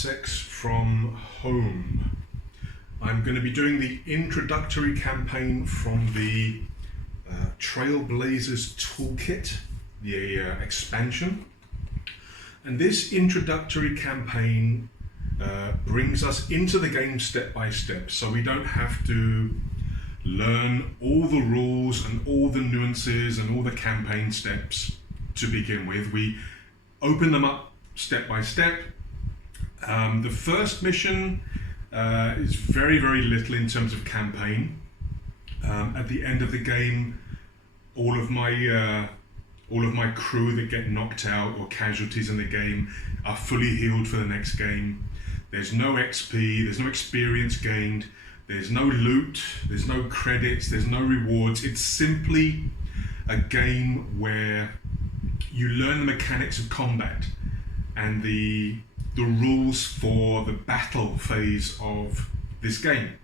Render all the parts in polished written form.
Parsecs From Home. I'm going to be doing the introductory campaign from the Trailblazer's Toolkit, the expansion. And this introductory campaign brings us into the game step by step, so we don't have to learn all the rules and all the nuances and all the campaign steps to begin with. We open them up step by step. The first mission is very, very little in terms of campaign. At the end of the game, all of my crew that get knocked out or casualties in the game are fully healed for the next game. There's no XP, there's no experience gained, there's no loot, there's no credits, there's no rewards. It's simply a game where you learn the mechanics of combat and the rules for the battle phase of this game.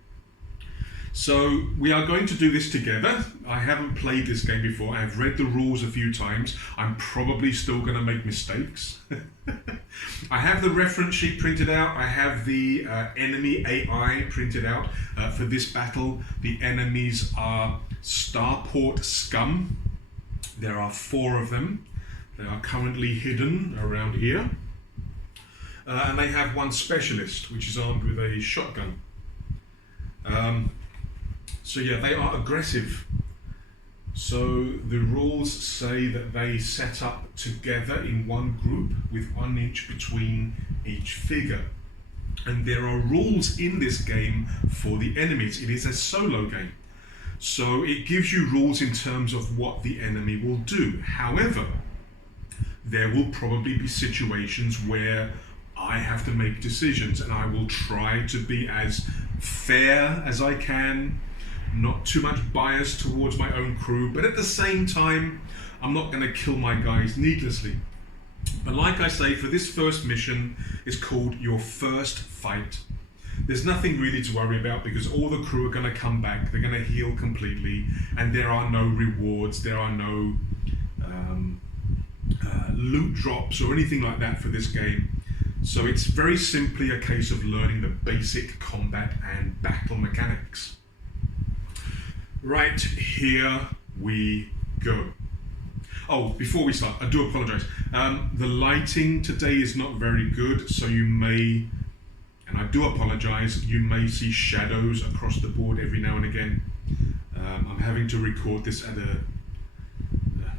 So we are going to do this together. I haven't played this game before. I've read the rules a few times. I'm probably still going to make mistakes. I have the reference sheet printed out. I have the enemy AI printed out for this battle. The enemies are starport scum. There are 4 of them. They are currently hidden around here. And they have 1 specialist, which is armed with a shotgun. So yeah, they are aggressive. So the rules say that they set up together in 1 group with 1 inch between each figure. And there are rules in this game for the enemies. It is a solo game. So it gives you rules in terms of what the enemy will do. However, there will probably be situations where I have to make decisions, and I will try to be as fair as I can, not too much bias towards my own crew, but at the same time, I'm not going to kill my guys needlessly. But like I say, for this first mission, it's called Your First Fight. There's nothing really to worry about because all the crew are going to come back, they're going to heal completely, and there are no rewards, there are no loot drops or anything like that for this game. So it's very simply a case of learning the basic combat and battle mechanics. Right, here we go. Oh, before we start, I do apologise. The lighting today is not very good, so you may, and I do apologise, you may see shadows across the board every now and again. I'm having to record this at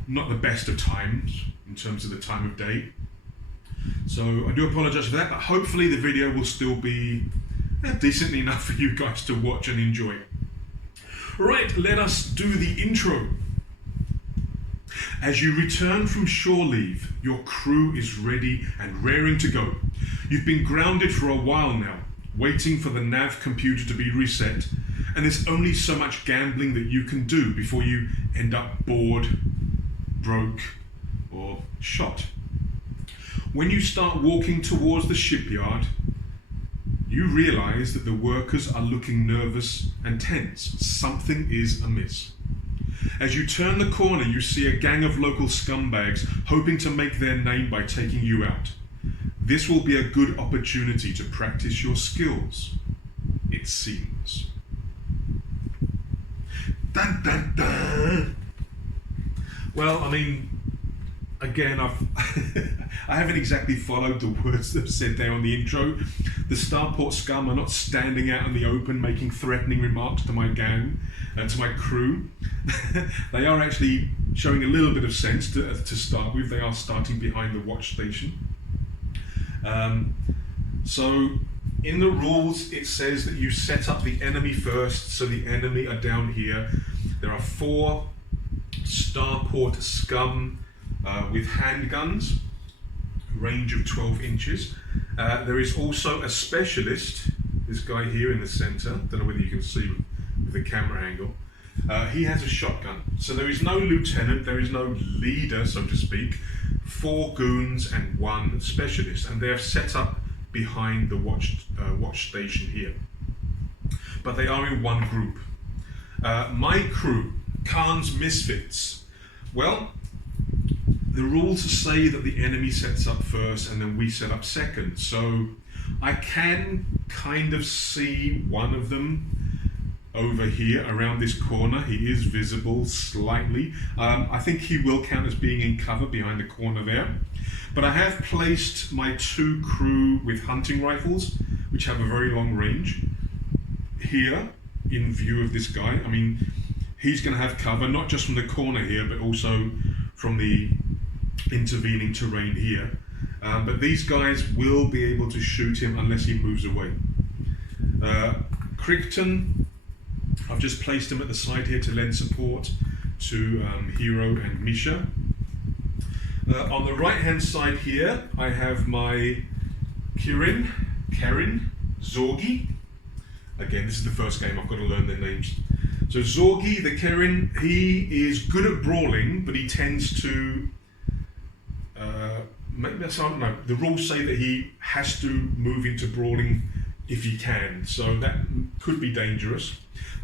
not the best of times in terms of the time of day. So I do apologise for that, but hopefully the video will still be decently enough for you guys to watch and enjoy. Right, let us do the intro. As you return from shore leave, your crew is ready and raring to go. You've been grounded for a while now, waiting for the nav computer to be reset, and there's only so much gambling that you can do before you end up bored, broke, or shot. When you start walking towards the shipyard, you realise that the workers are looking nervous and tense. Something is amiss. As you turn the corner, you see a gang of local scumbags hoping to make their name by taking you out. This will be a good opportunity to practice your skills, it seems. Dun, dun, dun. Well, I mean, again, I haven't exactly followed the words that are said there on the intro. The starport scum are not standing out in the open making threatening remarks to my gang and to my crew. They are actually showing a little bit of sense to start with. They are starting behind the watch station. So in the rules it says that you set up the enemy first, so the enemy are down here. There are 4 starport scum with handguns, range of 12 inches. There is also a specialist, this guy here in the centre, don't know whether you can see with the camera angle. He has a shotgun. So there is no lieutenant, there is no leader, so to speak. 4 goons and 1 specialist, and they are set up behind the watch station here. But they are in 1 group. My crew, Kaan's Misfits. Well, the rules say that the enemy sets up first and then we set up second. So I can kind of see one of them over here around this corner. He is visible slightly. I think he will count as being in cover behind the corner there. But I have placed my 2 crew with hunting rifles, which have a very long range, here in view of this guy. I mean, he's going to have cover, not just from the corner here, but also from the intervening terrain here. But these guys will be able to shoot him unless he moves away. Crichton, I've just placed him at the side here to lend support to Hero and Misha. On the right hand side here, I have my Karen, Zorgi. Again, this is the first game, I've got to learn their names. So Zorgi, the Karen, he is good at brawling, but he tends to, maybe that's, I don't know, the rules say that he has to move into brawling if he can, so that could be dangerous.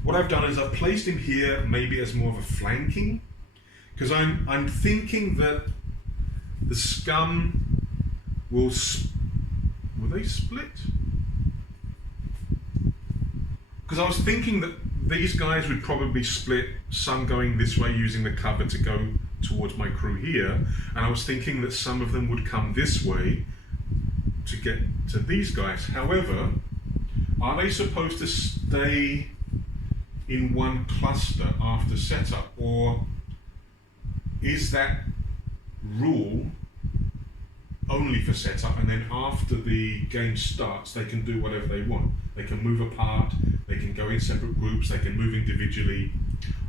What I've done is I've placed him here maybe as more of a flanking, because I'm thinking that the scum will they split? Because I was thinking that these guys would probably split, some going this way using the cover to go towards my crew here, and I was thinking that some of them would come this way to get to these guys. However, are they supposed to stay in one cluster after setup, or is that rule only for setup, and then after the game starts they can do whatever they want? They can move apart, they can go in separate groups, they can move individually.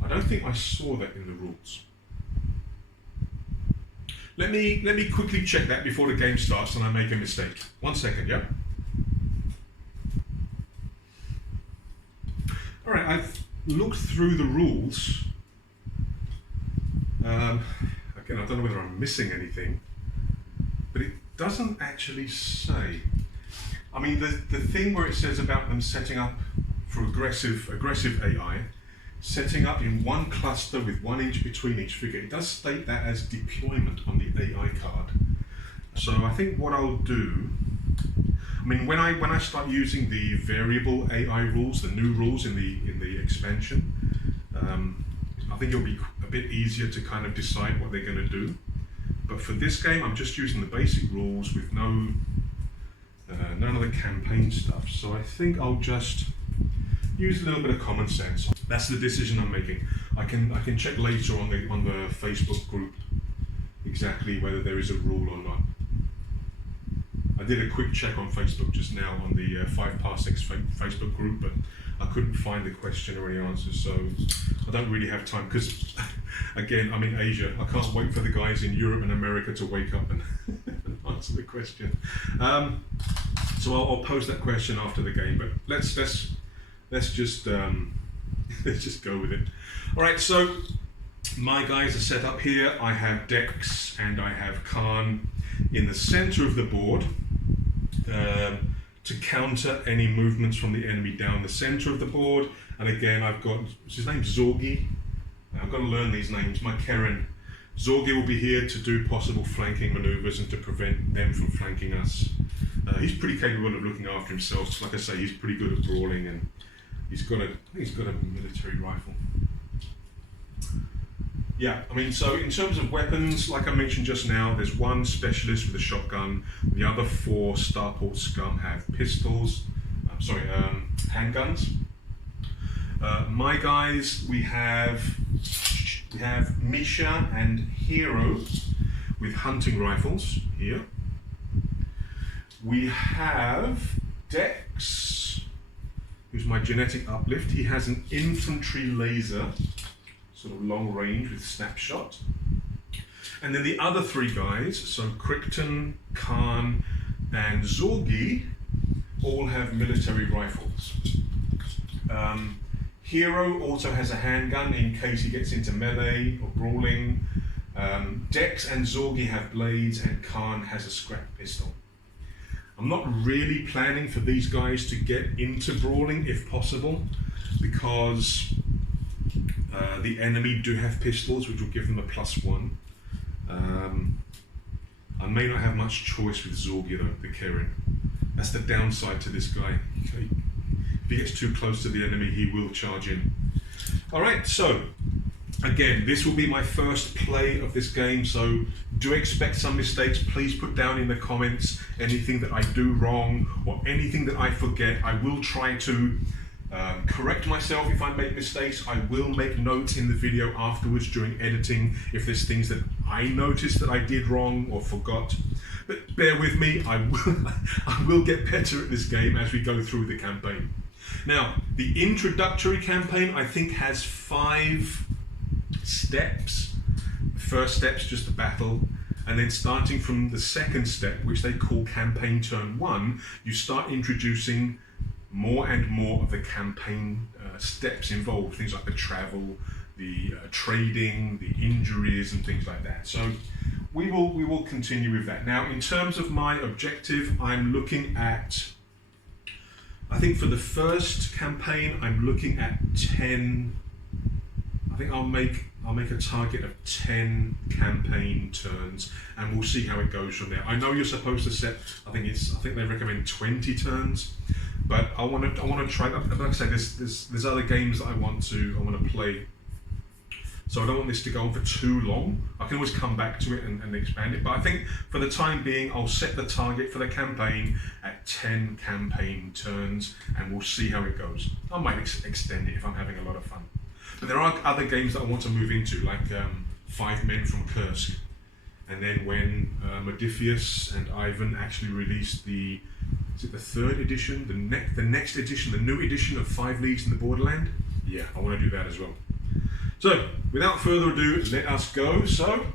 I don't think I saw that in the rules. Let me quickly check that before the game starts and I make a mistake. 1 second, yeah? Alright, I've looked through the rules. Again, I don't know whether I'm missing anything, but it doesn't actually say. I mean, the thing where it says about them setting up for aggressive AI, setting up in one cluster with 1 inch between each figure, it does state that as deployment on the AI card. So I think what I'll do, I mean, when I start using the variable AI rules, the new rules in the expansion, I think it'll be a bit easier to kind of decide what they're going to do. But for this game, I'm just using the basic rules with none of the campaign stuff. So I think I'll just use a little bit of common sense. That's the decision I'm making. I can check later on the Facebook group exactly whether there is a rule or not. I did a quick check on Facebook just now on the Five Parsecs Facebook group, but I couldn't find the question or any answers, so I don't really have time, because again, I'm in Asia. I can't wait for the guys in Europe and America to wake up and answer the question. So I'll pose that question after the game, but let's just let's just go with it. All right, so my guys are set up here. I have Dex and I have Kaan in the center of the board to counter any movements from the enemy down the center of the board. And again, I've got, his name's Zorgi. I've got to learn these names. My Karen. Zorgi will be here to do possible flanking maneuvers and to prevent them from flanking us. He's pretty capable of looking after himself. Like I say, he's pretty good at brawling, and he's got a military rifle. Yeah, I mean, so in terms of weapons, like I mentioned just now, there's one specialist with a shotgun. The other 4 Starport scum have pistols. Handguns. My guys, we have Misha and Hero with hunting rifles here. We have Dex, who's my genetic uplift. He has an infantry laser, sort of long range with snapshot. And then the other 3 guys, so Crichton, Kaan, and Zorgi, all have military rifles. Hero also has a handgun in case he gets into melee or brawling. Dex and Zorgi have blades, and Kaan has a scrap pistol. I'm not really planning for these guys to get into brawling if possible, because the enemy do have pistols, which will give them a +1. I may not have much choice with Zorgi though, the Karen. That's the downside to this guy. Okay. If he gets too close to the enemy, he will charge in. All right, so again, this will be my first play of this game, so do expect some mistakes. Please put down in the comments anything that I do wrong or anything that I forget. I will try to correct myself if I make mistakes. I will make notes in the video afterwards during editing if there's things that I noticed that I did wrong or forgot. But bear with me, I will get better at this game as we go through the campaign. Now, the introductory campaign, I think, has 5 steps. The first step's just a battle, and then starting from the second step, which they call campaign turn 1, you start introducing more and more of the campaign steps involved, things like the travel, the trading, the injuries, and things like that. So we will continue with that. Now, in terms of my objective, I'm looking at, I think for the first campaign, I'm looking at 10. I think I'll make a target of 10 campaign turns, and we'll see how it goes from there. I know you're supposed to set, I think they recommend 20 turns, but I want to try. Like I say, there's other games that I want to play, so I don't want this to go on for too long. I can always come back to it and expand it, but I think for the time being, I'll set the target for the campaign at 10 campaign turns, and we'll see how it goes. I might extend it if I'm having a lot of fun. But there are other games that I want to move into, like 5 Men from Kursk. And then when Modiphius and Ivan actually released the 3rd edition, the next edition, the new edition of 5 Leagues in the Borderland? Yeah, I want to do that as well. So, without further ado, let us go. So,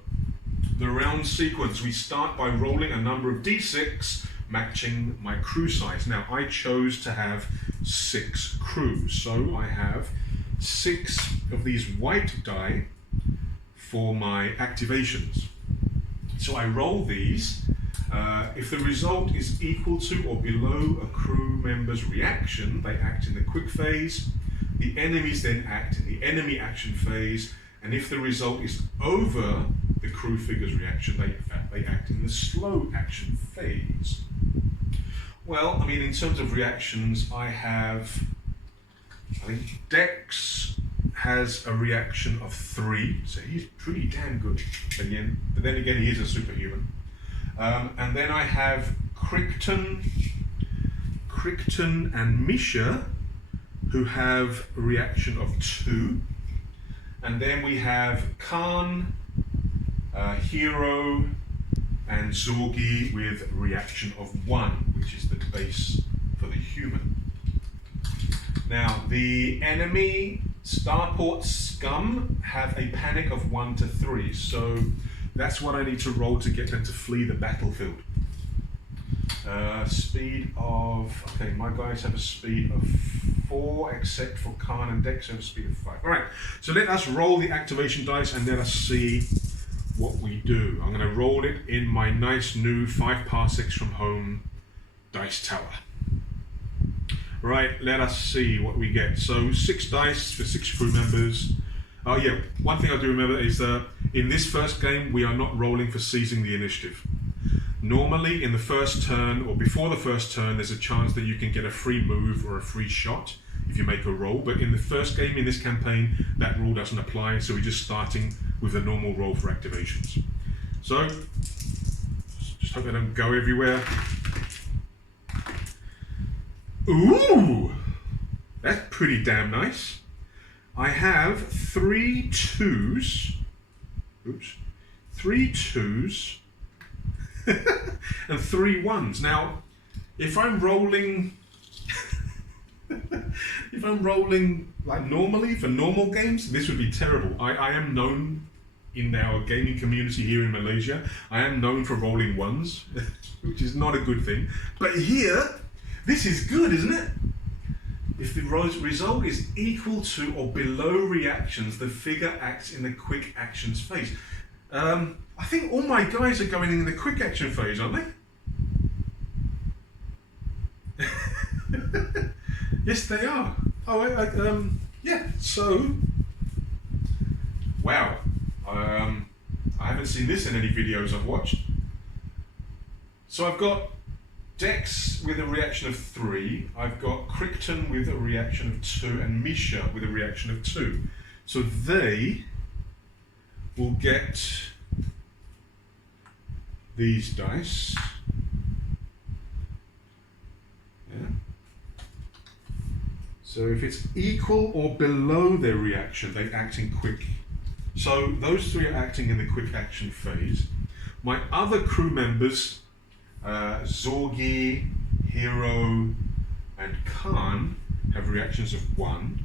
the round sequence. We start by rolling a number of d6, matching my crew size. Now, I chose to have 6 crews, so I have 6 of these white die for my activations. So I roll these. If the result is equal to or below a crew member's reaction, they act in the quick phase. The enemies then act in the enemy action phase. And if the result is over the crew figure's reaction, they act in the slow action phase. Well, I mean, in terms of reactions, I think Dex has a reaction of 3, so he's pretty damn good at the end. But then again, he is a superhuman. And then I have Crichton and Misha, who have a reaction of 2. And then we have Kaan, Hero, and Zorgi with reaction of 1, which is the base for the human. Now, the enemy Starport Scum have a panic of 1 to 3, so that's what I need to roll to get them to flee the battlefield. Speed of, okay, my guys have a speed of 4, except for Kaan and Dex have a speed of 5. All right, so let us roll the activation dice and let us see what we do. I'm going to roll it in my nice new 5 Parsecs From Home dice tower. Right, let us see what we get. So 6 dice for 6 crew members. Oh yeah, one thing I do remember is in this first game, we are not rolling for seizing the initiative. Normally in the first turn or before the first turn, there's a chance that you can get a free move or a free shot if you make a roll. But in the first game in this campaign, that rule doesn't apply. So we're just starting with a normal roll for activations. So just hope they don't go everywhere. Ooh, that's pretty damn nice. I have 3 2s. Oops. 3 2s and 3 1s. Now, if I'm rolling like normally for normal games, this would be terrible. I am known in our gaming community here in Malaysia, I am known for rolling 1s, which is not a good thing. But here, this is good, isn't it? If the result is equal to or below reactions, the figure acts in the quick actions phase. I think all my guys are going in the quick action phase, aren't they? Yes, they are. Oh, yeah, so, wow. I haven't seen this in any videos I've watched. So I've got Dex with a reaction of 3, I've got Crichton with a reaction of 2, and Misha with a reaction of 2. So they will get these dice. Yeah. So if it's equal or below their reaction, they act in quick. So those 3 are acting in the quick action phase. My other crew members, Zorgi, Hero, and Kaan, have reactions of 1.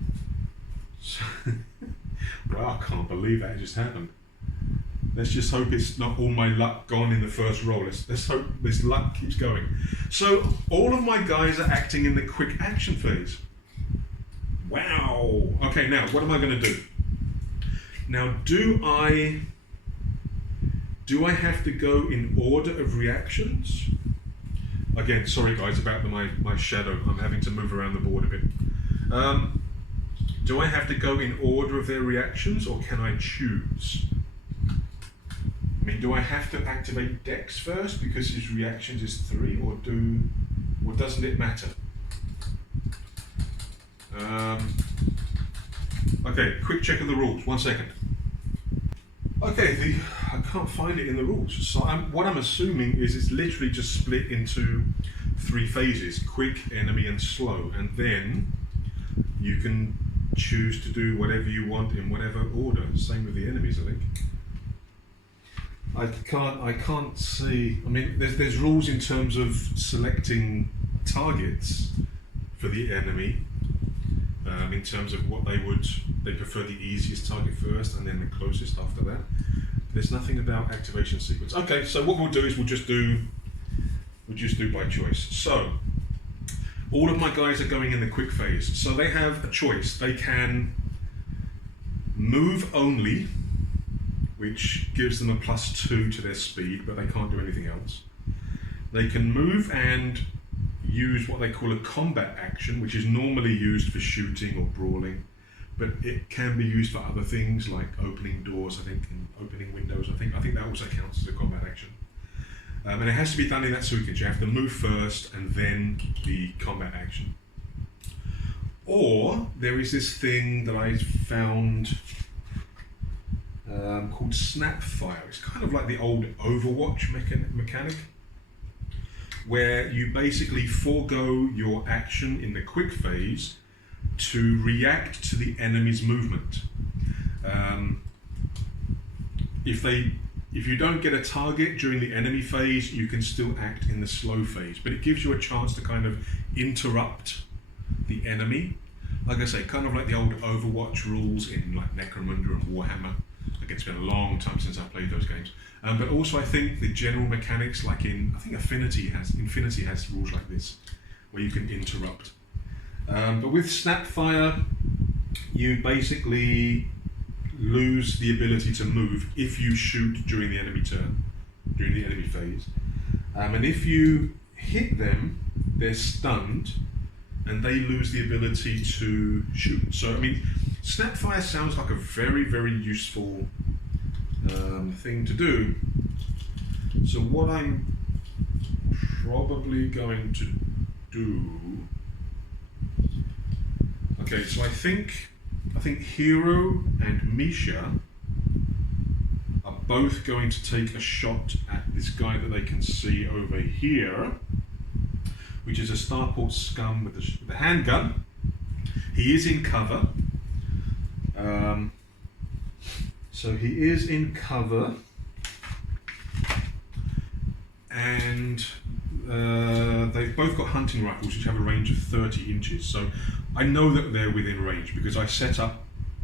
So wow, I can't believe that just happened. Let's just hope it's not all my luck gone in the first roll. Let's hope this luck keeps going. So all of my guys are acting in the quick action phase. Wow. Okay, now what am I going to do? Now, do I have to go in order of reactions? Again, sorry guys about my shadow. I'm having to move around the board a bit. Do I have to go in order of their reactions, or can I choose? I mean, do I have to activate Dex first because his reactions is 3, or doesn't it matter? Okay, quick check of the rules. 1 second. Okay, I can't find it in the rules. So what I'm assuming is it's literally just split into 3 phases: quick, enemy, and slow. And then you can choose to do whatever you want in whatever order. Same with the enemies, I think. I can't see. I mean, there's rules in terms of selecting targets for the enemy. In terms of what they prefer the easiest target first and then the closest after that. There's nothing about activation sequence. Okay, so what we'll do is we'll just do by choice. So all of my guys are going in the quick phase. So they have a choice. They can move only, which gives them a +2 to their speed, but they can't do anything else. They can move and use what they call a combat action, which is normally used for shooting or brawling, but it can be used for other things like opening doors, I think, and opening windows. I think that also counts as a combat action. And it has to be done in that sequence. You have to move first and then the combat action. Or there is this thing that I found called Snapfire. It's kind of like the old Overwatch mechanic, where you basically forego your action in the quick phase to react to the enemy's movement. If you don't get a target during the enemy phase, you can still act in the slow phase, but it gives you a chance to kind of interrupt the enemy. Like I say, kind of like the old Overwatch rules in like Necromunda and Warhammer. Like, it's been a long time since I played those games. But also I think the general mechanics, like I think Infinity has rules like this, where you can interrupt. But with Snapfire, you basically lose the ability to move if you shoot during the enemy turn, during the enemy phase. And if you hit them, they're stunned, and they lose the ability to shoot. So, I mean, Snapfire sounds like a very, very useful thing to do. So what I'm probably going to do... Okay, so I think Hero and Misha are both going to take a shot at this guy that they can see over here, which is a Starport scum with the handgun. He is in cover. So he is in cover, and they've both got hunting rifles which have a range of 30 inches. So I know that they're within range because I set up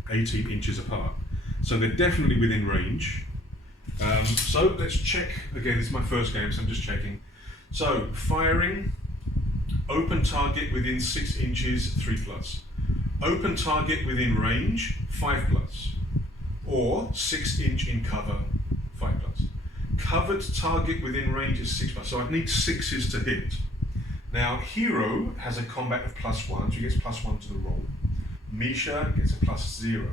18 inches apart. So they're definitely within range. So let's check. Again, this is my first game, so I'm just checking. So firing, open target within 6 inches, 3+. Open target within range, 5+. Or 6 inch in cover, 5+. Covered target within range is 6+. So I need 6s to hit. Now Hero has a combat of +1, so he gets +1 to the roll. Misha gets a +0.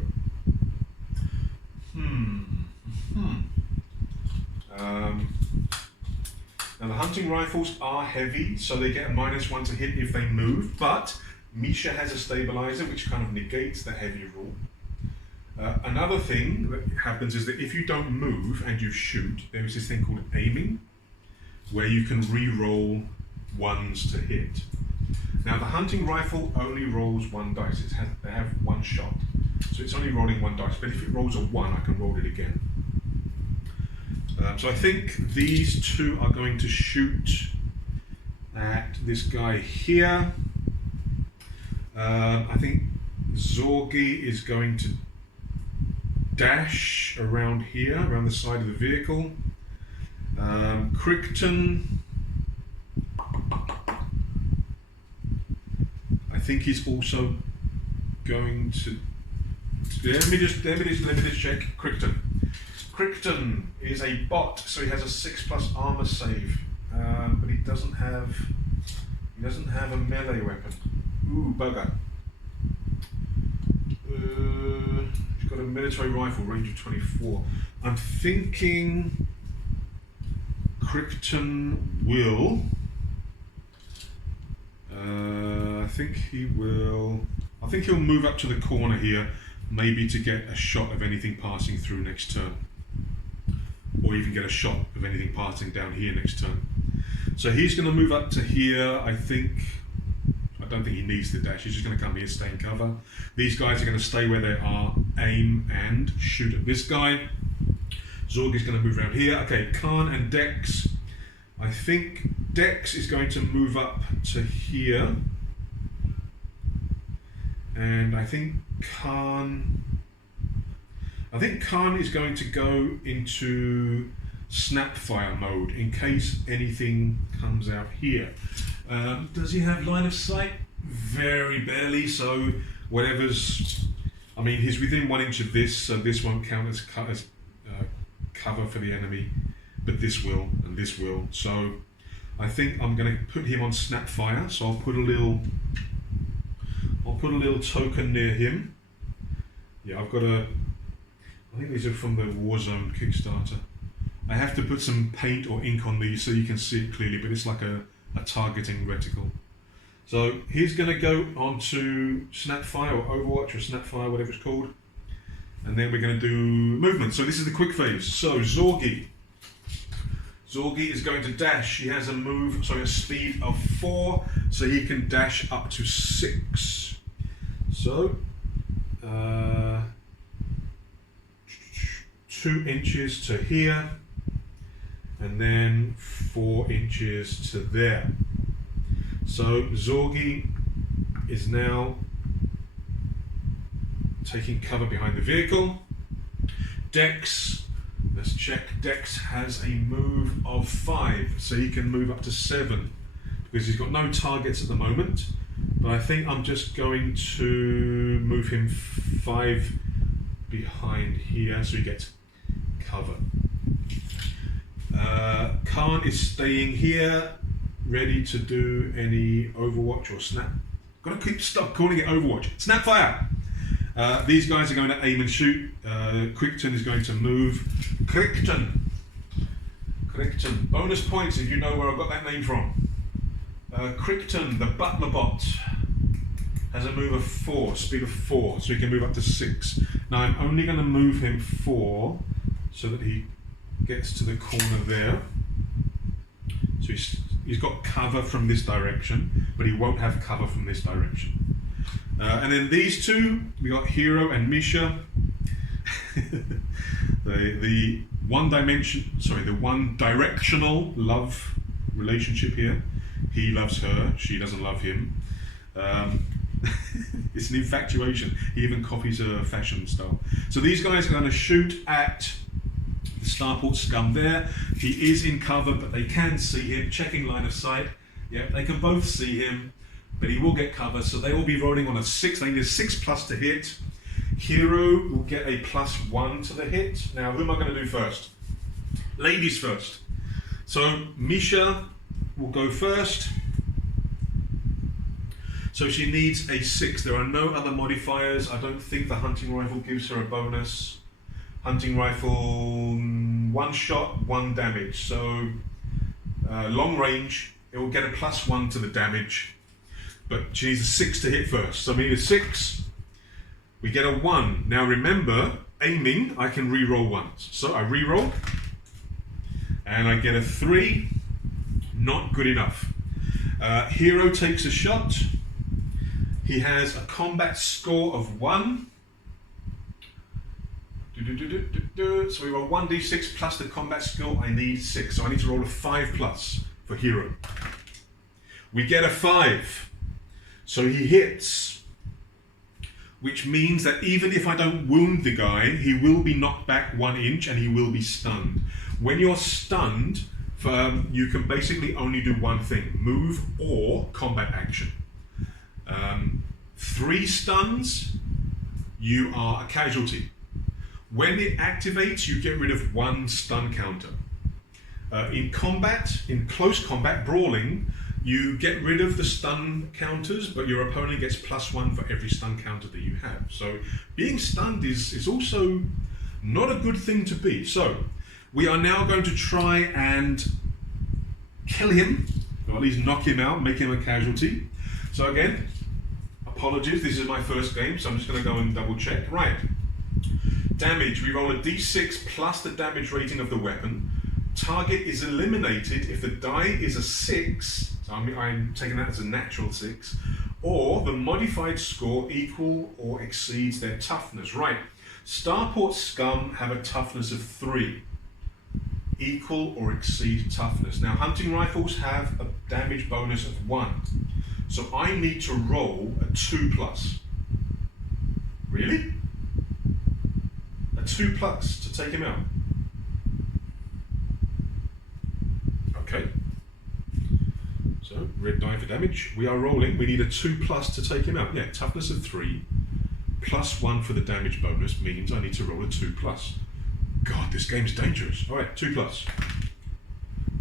Now the hunting rifles are heavy, so they get a -1 to hit if they move, but Misha has a stabilizer which kind of negates the heavy rule. Another thing that happens is that if you don't move and you shoot, there is this thing called aiming, where you can re-roll ones to hit. Now the hunting rifle only rolls 1 dice. They have 1 shot, so it's only rolling 1 dice. But if it rolls a 1, I can roll it again. So I think these two are going to shoot at this guy here. I think Zorgi is going to dash around here, around the side of the vehicle. Crichton, I think he's also going to. Let me just check. Crichton is a bot, so he has a 6+ armor save, but he doesn't have a melee weapon. Ooh, bugger. He's got a military rifle, range of 24. I'm thinking Crichton will. I think he'll move up to the corner here, maybe to get a shot of anything passing through next turn, or even get a shot of anything passing down here next turn. So he's going to move up to here. I don't think he needs the dash. He's just going to come here, stay in cover. These guys are going to stay where they are, aim and shoot at this guy. Zorg is going to move around here. Okay, Kaan and Dex. I think Dex is going to move up to here. And I think Kaan is going to go into snapfire mode in case anything comes out here. Does he have line of sight? Very barely, so whatever's... I mean, he's within 1 inch of this, so this won't count as cover for the enemy, but this will, and this will. So I think I'm going to put him on snapfire, so I'll put a little token near him. Yeah, I think these are from the Warzone Kickstarter. I have to put some paint or ink on these so you can see it clearly, but it's like a targeting reticle. So he's going to go onto Snapfire or Overwatch or Snapfire, whatever it's called, and then we're going to do movement. So this is the quick phase. So Zorgi is going to dash. He has a speed of 4, so he can dash up to 6. So 2 inches to here, and then 4 inches to there. So Zorgi is now taking cover behind the vehicle. Dex, let's check. Dex has a move of 5, so he can move up to 7 because he's got no targets at the moment. But I think I'm just going to move him 5 behind here so he gets cover. Kaan is staying here, ready to do any Overwatch or Snap. Stop calling it Overwatch. Snapfire! These guys are going to aim and shoot. Crichton is going to move. Crichton. Bonus points if you know where I got that name from. Crichton, the butler bot, has a move of 4, speed of 4, so he can move up to 6. Now I'm only going to move him 4 so that he gets to the corner there. So he's got cover from this direction, but he won't have cover from this direction. And then these two, we got Hero and Misha. the one directional love relationship here. He loves her, she doesn't love him. It's an infatuation. He even copies her fashion style. So these guys are going to shoot at the Starport scum there. He is in cover, but they can see him. Checking line of sight. Yeah, they can both see him, but he will get cover. So they will be rolling on a 6. They need a 6+ to hit. Hero will get a +1 to the hit. Now, who am I going to do first? Ladies first. So Misha will go first. So she needs a 6. There are no other modifiers. I don't think the hunting rifle gives her a bonus. Hunting rifle, 1 shot, 1 damage. So long range, it will get a +1 to the damage, but she needs a 6 to hit first. So we need a 6, we get a 1. Now remember, aiming, I can re-roll once. So I re-roll, and I get a 3, not good enough. Hero takes a shot. He has a combat score of 1. So we roll 1d6 plus the combat skill. I need 6, so I need to roll a 5+ for hero. We get a 5, so he hits, which means that even if I don't wound the guy, he will be knocked back 1 inch and he will be stunned. When you're stunned, you can basically only do one thing: move or combat action. 3 stuns, you are a casualty. When it activates, you get rid of 1 stun counter. In combat, in close combat, brawling, you get rid of the stun counters, but your opponent gets +1 for every stun counter that you have. So being stunned is also not a good thing to be. So we are now going to try and kill him, or at least knock him out, make him a casualty. So again, apologies, this is my first game, so I'm just going to go and double check. Right. Damage, we roll a d6 plus the damage rating of the weapon. Target is eliminated if the die is a 6, so I'm taking that as a natural 6, or the modified score equal or exceeds their toughness. Right, Starport Scum have a toughness of 3, equal or exceed toughness. Now hunting rifles have a damage bonus of 1, so I need to roll a 2+. Really? 2+ to take him out. Okay. So red die for damage. We are rolling. We need a 2+ to take him out. Yeah, toughness of 3 +1 for the damage bonus means I need to roll a 2+. God, this game's dangerous. All right, 2+.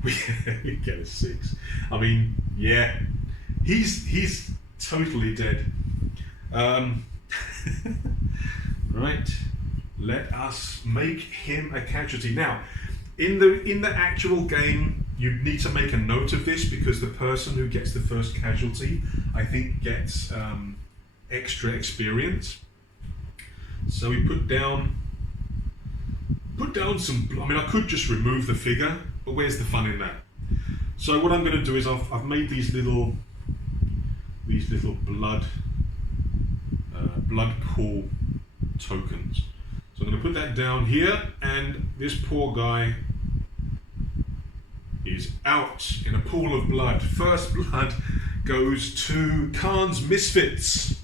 We get a 6. I mean, yeah, he's totally dead. Right. Let us make him a casualty. Now, in the actual game, you need to make a note of this because the person who gets the first casualty, I think, gets extra experience. So we put down some. I mean, I could just remove the figure, but where's the fun in that? So what I'm going to do is I've made these little blood core tokens. So I'm going to put that down here, and this poor guy is out in a pool of blood. First blood goes to Kaan's Misfits.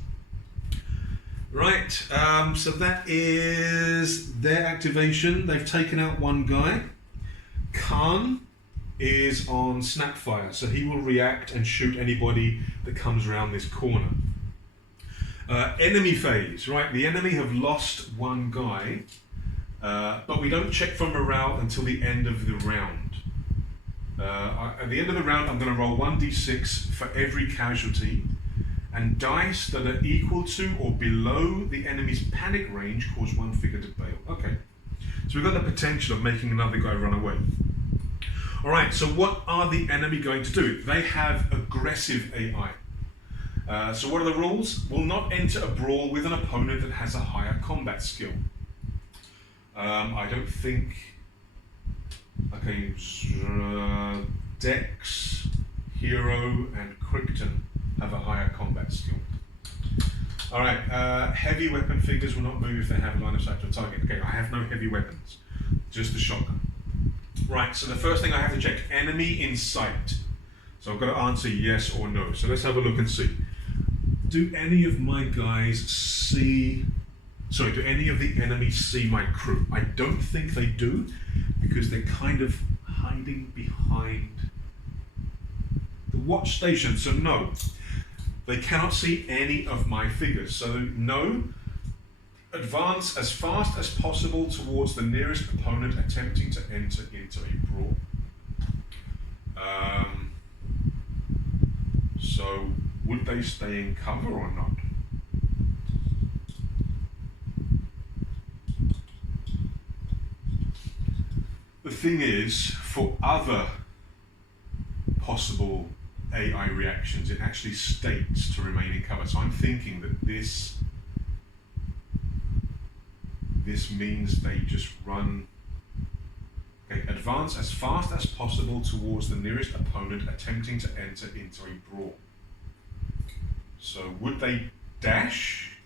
Right, so that is their activation. They've taken out 1 guy. Kaan is on Snapfire, so he will react and shoot anybody that comes around this corner. Enemy phase, right? The enemy have lost 1 guy, but we don't check for morale until the end of the round. At the end of the round, I'm going to roll 1d6 for every casualty, and dice that are equal to or below the enemy's panic range cause 1 figure to bail. Okay, so we've got the potential of making another guy run away. All right, so what are the enemy going to do? They have aggressive AI. So what are the rules? Will not enter a brawl with an opponent that has a higher combat skill. I don't think... Okay, Dex, Hero, and Crichton have a higher combat skill. Alright, heavy weapon figures will not move if they have a line of sight to a target. Okay, I have no heavy weapons, just the shotgun. Right, so the first thing I have to check, enemy in sight. So I've got to answer yes or no. So let's have a look and see. Do any of my guys see... Sorry, do any of the enemies see my crew? I don't think they do, because they're kind of hiding behind the watch station. So no, they cannot see any of my figures. So no, advance as fast as possible towards the nearest opponent attempting to enter into a brawl. So would they stay in cover or not? The thing is, for other possible AI reactions, it actually states to remain in cover. So I'm thinking that this means they just run, okay, advance as fast as possible towards the nearest opponent attempting to enter into a brawl. So would they dash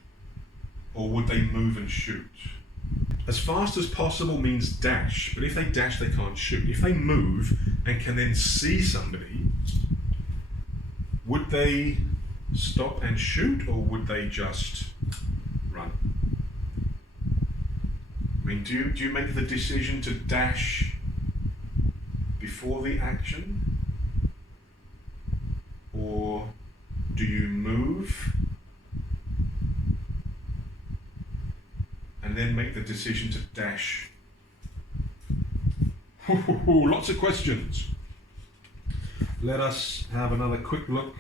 or would they move and shoot? As fast as possible means dash, but if they dash they can't shoot. If they move and can then see somebody, would they stop and shoot or would they just run? I mean, do you make the decision to dash before the action? Or do you move and then make the decision to dash? Lots of questions. Let us have another quick look.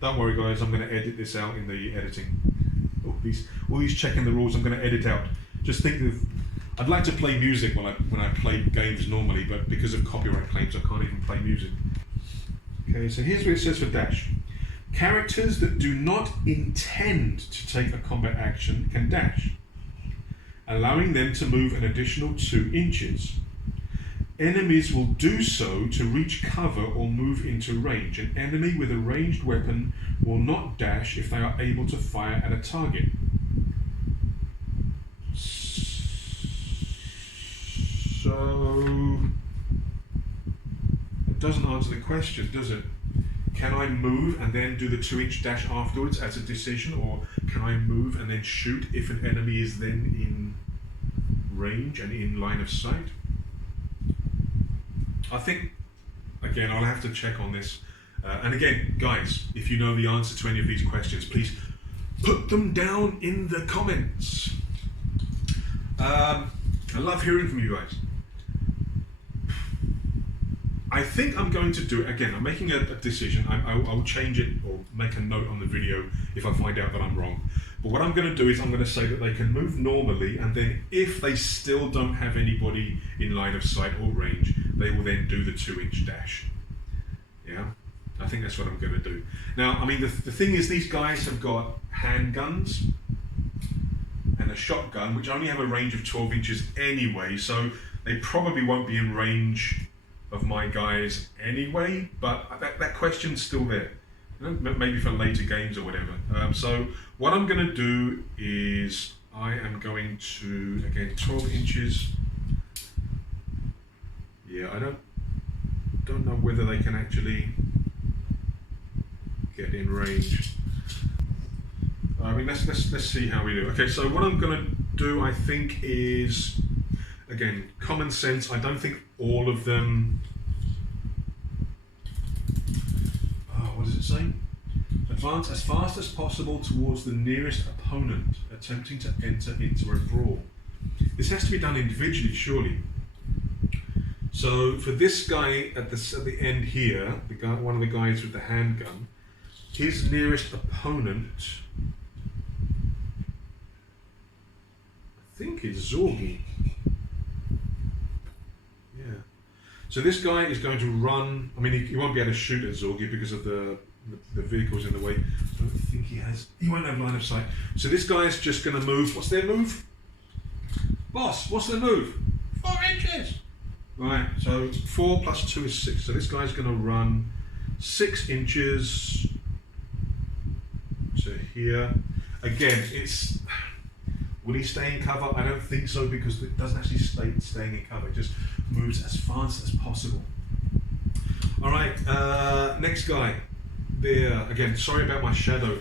Don't worry guys, I'm going to edit this out in the editing. All these checking the rules I'm going to edit out. Just think of, I'd like to play music when I play games normally, but because of copyright claims I can't even play music. Okay, so here's what it says for dash. Characters that do not intend to take a combat action can dash, allowing them to move an additional 2 inches. Enemies will do so to reach cover or move into range. An enemy with a ranged weapon will not dash if they are able to fire at a target. So it doesn't answer the question, does it? Can I move and then do the 2-inch dash afterwards as a decision, or can I move and then shoot if an enemy is then in range and in line of sight? I think, again, I'll have to check on this. And again, guys, if you know the answer to any of these questions, please put them down in the comments. I love hearing from you guys. I think I'm going to do it again. I'm making a decision. I'll change it or make a note on the video if I find out that I'm wrong. But what I'm going to do is I'm going to say that they can move normally, and then if they still don't have anybody in line of sight or range, they will then do the 2-inch dash. Yeah, I think that's what I'm going to do. Now, I mean, the thing is, these guys have got handguns and a shotgun, which only have a range of 12 inches anyway, so they probably won't be in range of my guys anyway, but that question's still there. Maybe for later games or whatever. So what I'm going to do is I am going to, again, 12 inches. Yeah, I don't know whether they can actually get in range. I mean, let's see how we do. Okay, so what I'm going to do, I think, is, again, common sense. I don't think all of them. What does it say? Advance as fast as possible towards the nearest opponent attempting to enter into a brawl. This has to be done individually, surely. So for this guy at the end here, the guy, one of the guys with the handgun, his nearest opponent, I think is Zorgi. Yeah. So this guy is going to run. I mean, he won't be able to shoot at Zorgi because of the vehicles in the way. I don't think he won't have line of sight. So this guy is just going to move. What's their move? Boss, what's their move? 4 inches. Right, so 4 plus 2 is 6. So this guy's going to run 6 inches to here. Again, it's... Will he stay in cover? I don't think so, because it doesn't actually state staying in cover. It just moves as fast as possible. All right, next guy. There, again, sorry about my shadow.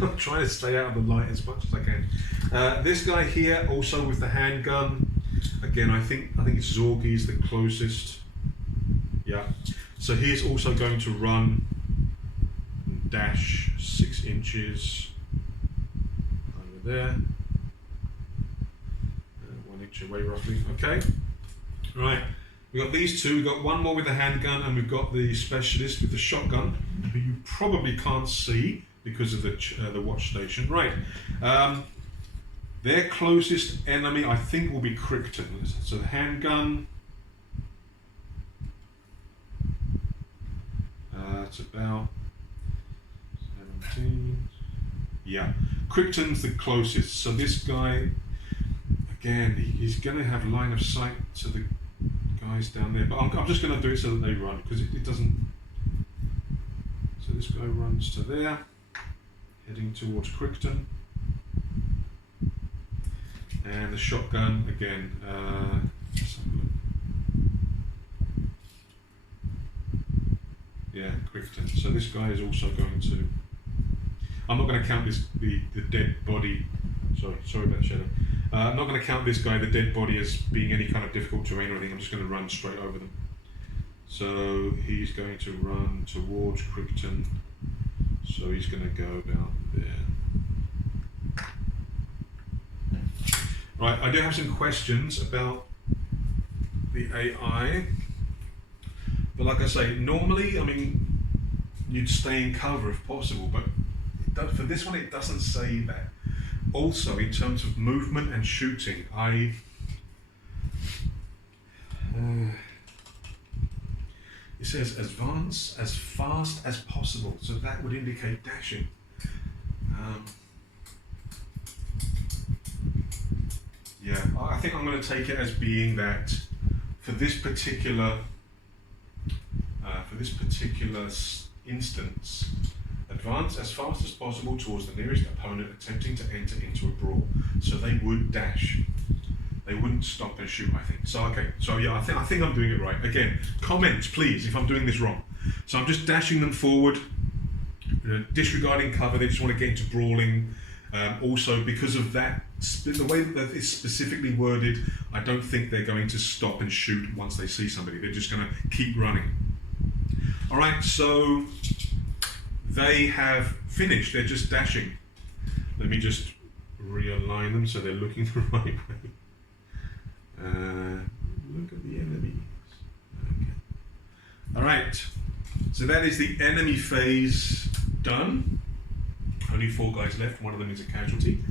I'm trying to stay out of the light as much as I can. This guy here, also with the handgun. Again, I think Zorgi's the closest. Yeah. So he's also going to run and dash 6 inches over there. 1 inch away roughly. Okay. Right. We've got these two. We've got one more with the handgun, and we've got the specialist with the shotgun, who you probably can't see because of the watch station. Right. Their closest enemy, I think, will be Crichton. So the handgun. It's about 17. Yeah, Crichton's the closest. So this guy, again, he's going to have line of sight to the guys down there. But I'm just going to do it so that they run, because it doesn't. So this guy runs to there, heading towards Crichton. And the shotgun, again, let's have a look. Yeah, Crichton. So this guy is also going to. I'm not going to count this the dead body. Sorry about the shadow. I'm not going to count this guy, the dead body, as being any kind of difficult terrain or anything. I'm just going to run straight over them. So he's going to run towards Crichton. So he's going to go about there. Right, I do have some questions about the AI. But like I say, normally, I mean, you'd stay in cover if possible, but for this one, it doesn't say that. Also, in terms of movement and shooting, it says advance as fast as possible, so that would indicate dashing. Yeah, I think I'm going to take it as being that for this particular instance, advance as fast as possible towards the nearest opponent attempting to enter into a brawl. So they would dash. They wouldn't stop and shoot, I think. So okay, so yeah, I think I'm doing it right. Again, comments please if I'm doing this wrong. So I'm just dashing them forward, disregarding cover. They just want to get into brawling. Also, because of that, the way that it's specifically worded, I don't think they're going to stop and shoot once they see somebody. They're just going to keep running. All right, so they have finished. They're just dashing. Let me just realign them so they're looking the right way. Look at the enemies. Okay. All right, so that is the enemy phase done. Only 4 guys left. One of them is a casualty.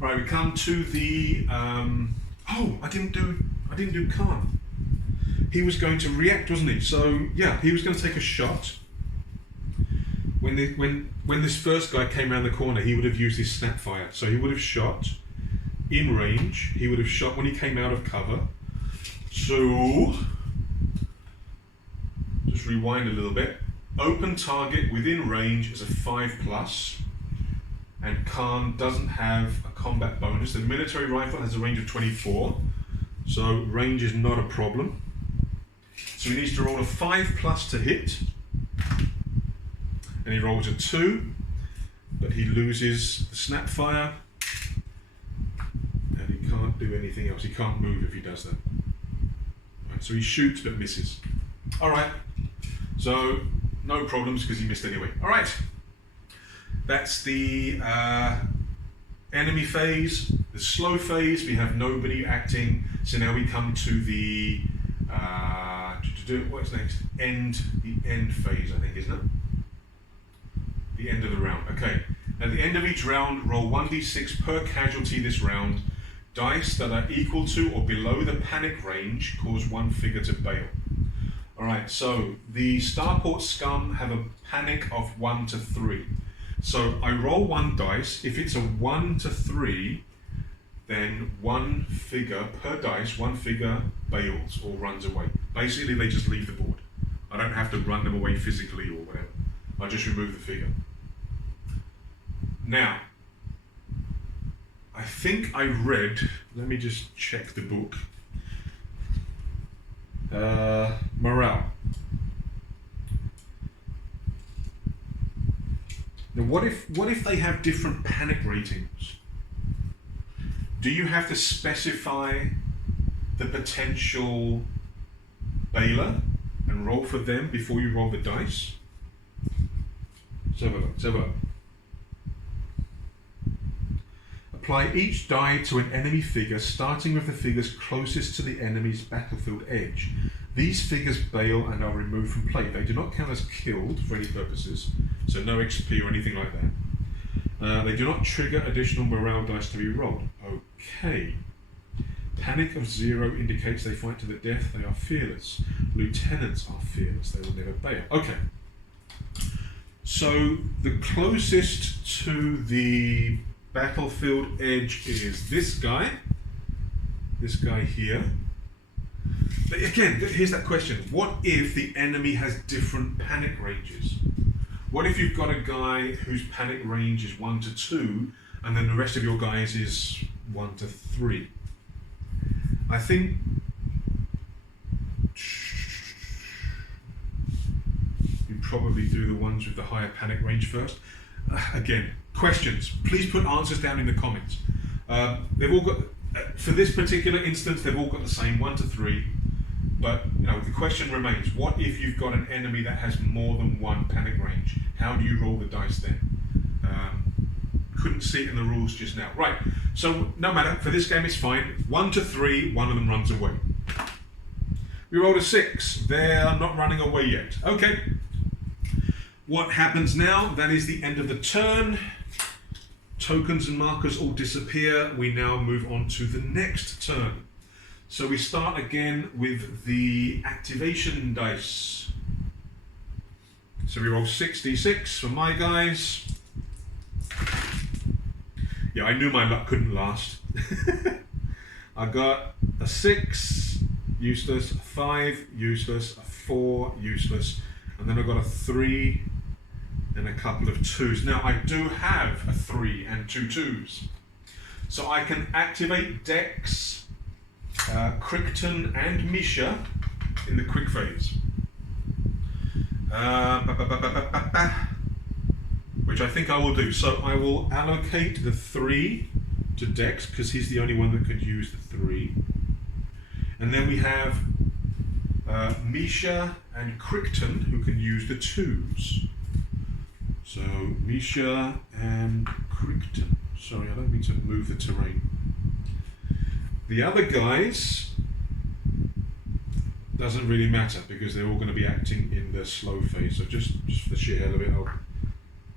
All right, we come to the. Oh, I didn't do Kaan. He was going to react, wasn't he? So yeah, he was going to take a shot. When this first guy came around the corner, he would have used his snapfire. So he would have shot in range. He would have shot when he came out of cover. So just rewind a little bit. Open target within range is a 5+. And Kaan doesn't have a combat bonus. The military rifle has a range of 24, so range is not a problem. So he needs to roll a 5+ to hit, and he rolls a 2, but he loses the snapfire, and he can't do anything else. He can't move if he does that. Right, so he shoots but misses. All right, so no problems because he missed anyway. All right. That's the enemy phase. The slow phase, we have nobody acting. So now we come to the what's next? The end phase, I think, isn't it? The end of the round. Okay. At the end of each round, roll 1d6 per casualty this round. Dice that are equal to or below the panic range cause one figure to bail. Alright, so the Starport scum have a panic of 1 to 3. So I roll 1 dice. If it's a 1 to 3, then one figure per dice, one figure bails or runs away. Basically, they just leave the board. I don't have to run them away physically or whatever. I just remove the figure. Now, I think I read, let me just check the book. Morale. Now, what if they have different panic ratings? Do you have to specify the potential bailer and roll for them before you roll the dice? Let's have a look. Apply each die to an enemy figure, starting with the figures closest to the enemy's battlefield edge. These figures bail and are removed from play. They do not count as killed for any purposes, so no XP or anything like that. They do not trigger additional morale dice to be rolled. Okay. Panic of 0 indicates they fight to the death. They are fearless. Lieutenants are fearless. They will never bail. Okay. So the closest to the battlefield edge is this guy here. But again, here's that question. What if the enemy has different panic ranges? What if you've got a guy whose panic range is 1 to 2, and then the rest of your guys is 1 to 3? I think you probably do the ones with the higher panic range first. Again, questions. Please put answers down in the comments. They've all got, for this particular instance, they've all got the same 1 to 3. But the question remains: what if you've got an enemy that has more than one panic range? How do you roll the dice then? Couldn't see it in the rules just now. Right. So no matter, for this game it's fine. 1 to 3, one of them runs away. We rolled a 6. They're not running away yet. Okay. What happens now? That is the end of the turn. Tokens and markers all disappear. We now move on to the next turn. So we start again with the activation dice. So we roll 6d6 for my guys. Yeah, I knew my luck couldn't last. I got a 6, useless, a 5, useless, a 4, useless, and then I got a 3 and a couple of 2s. Now I do have a 3 and 2 2s. So I can activate Dex, Crichton and Misha in the quick phase. Which I think I will do. So I will allocate the 3 to Dex because he's the only one that could use the 3. And then we have Misha and Crichton who can use the 2s. So Misha and Crichton. Sorry, I don't mean to move the terrain. The other guys doesn't really matter because they're all going to be acting in the slow phase. So just for the sheer hell of it, I'll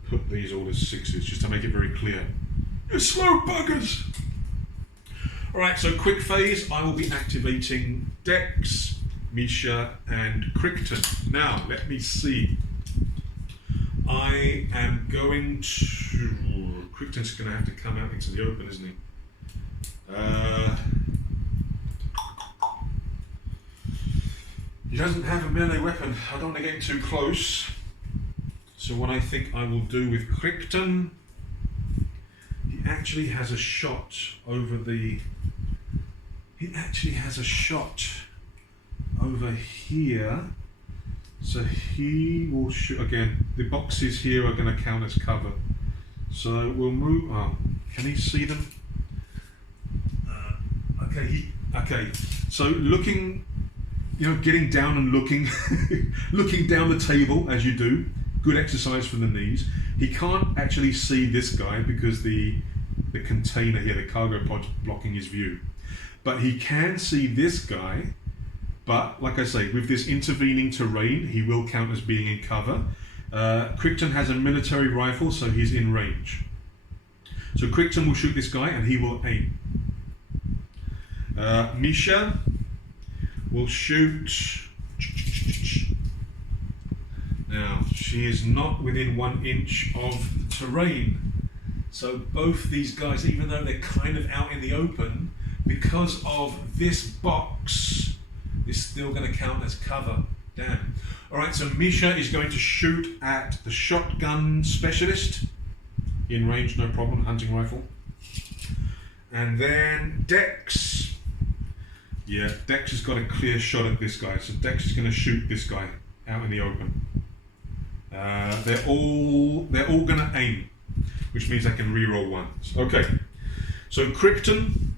put these all as 6s just to make it very clear. You slow buggers! Alright, so quick phase, I will be activating Dex, Misha and Crichton. Now, let me see. I am going to... Crichton's going to have to come out into the open, isn't he? He doesn't have a melee weapon. I don't want to get too close. So what I think I will do with Crichton, he actually has a shot over the... He actually has a shot over here. So he will shoot... Again, the boxes here are going to count as cover. So we'll move... Oh, can he see them? Okay, so looking, getting down and looking, looking down the table as you do, good exercise for the knees. He can't actually see this guy because the container here, the cargo pod's blocking his view. But he can see this guy, but like I say, with this intervening terrain, he will count as being in cover. Crichton has a military rifle, so he's in range. So Crichton will shoot this guy and he will aim. Misha will shoot. Now, she is not within 1 inch of the terrain. So both these guys, even though they're kind of out in the open, because of this box, is still going to count as cover. Damn. Alright, so Misha is going to shoot at the shotgun specialist. In range, no problem, hunting rifle. And then Dex. Yeah, Dex has got a clear shot at this guy, so Dex is going to shoot this guy out in the open. They're all going to aim, which means I can re-roll ones. Okay, so Crichton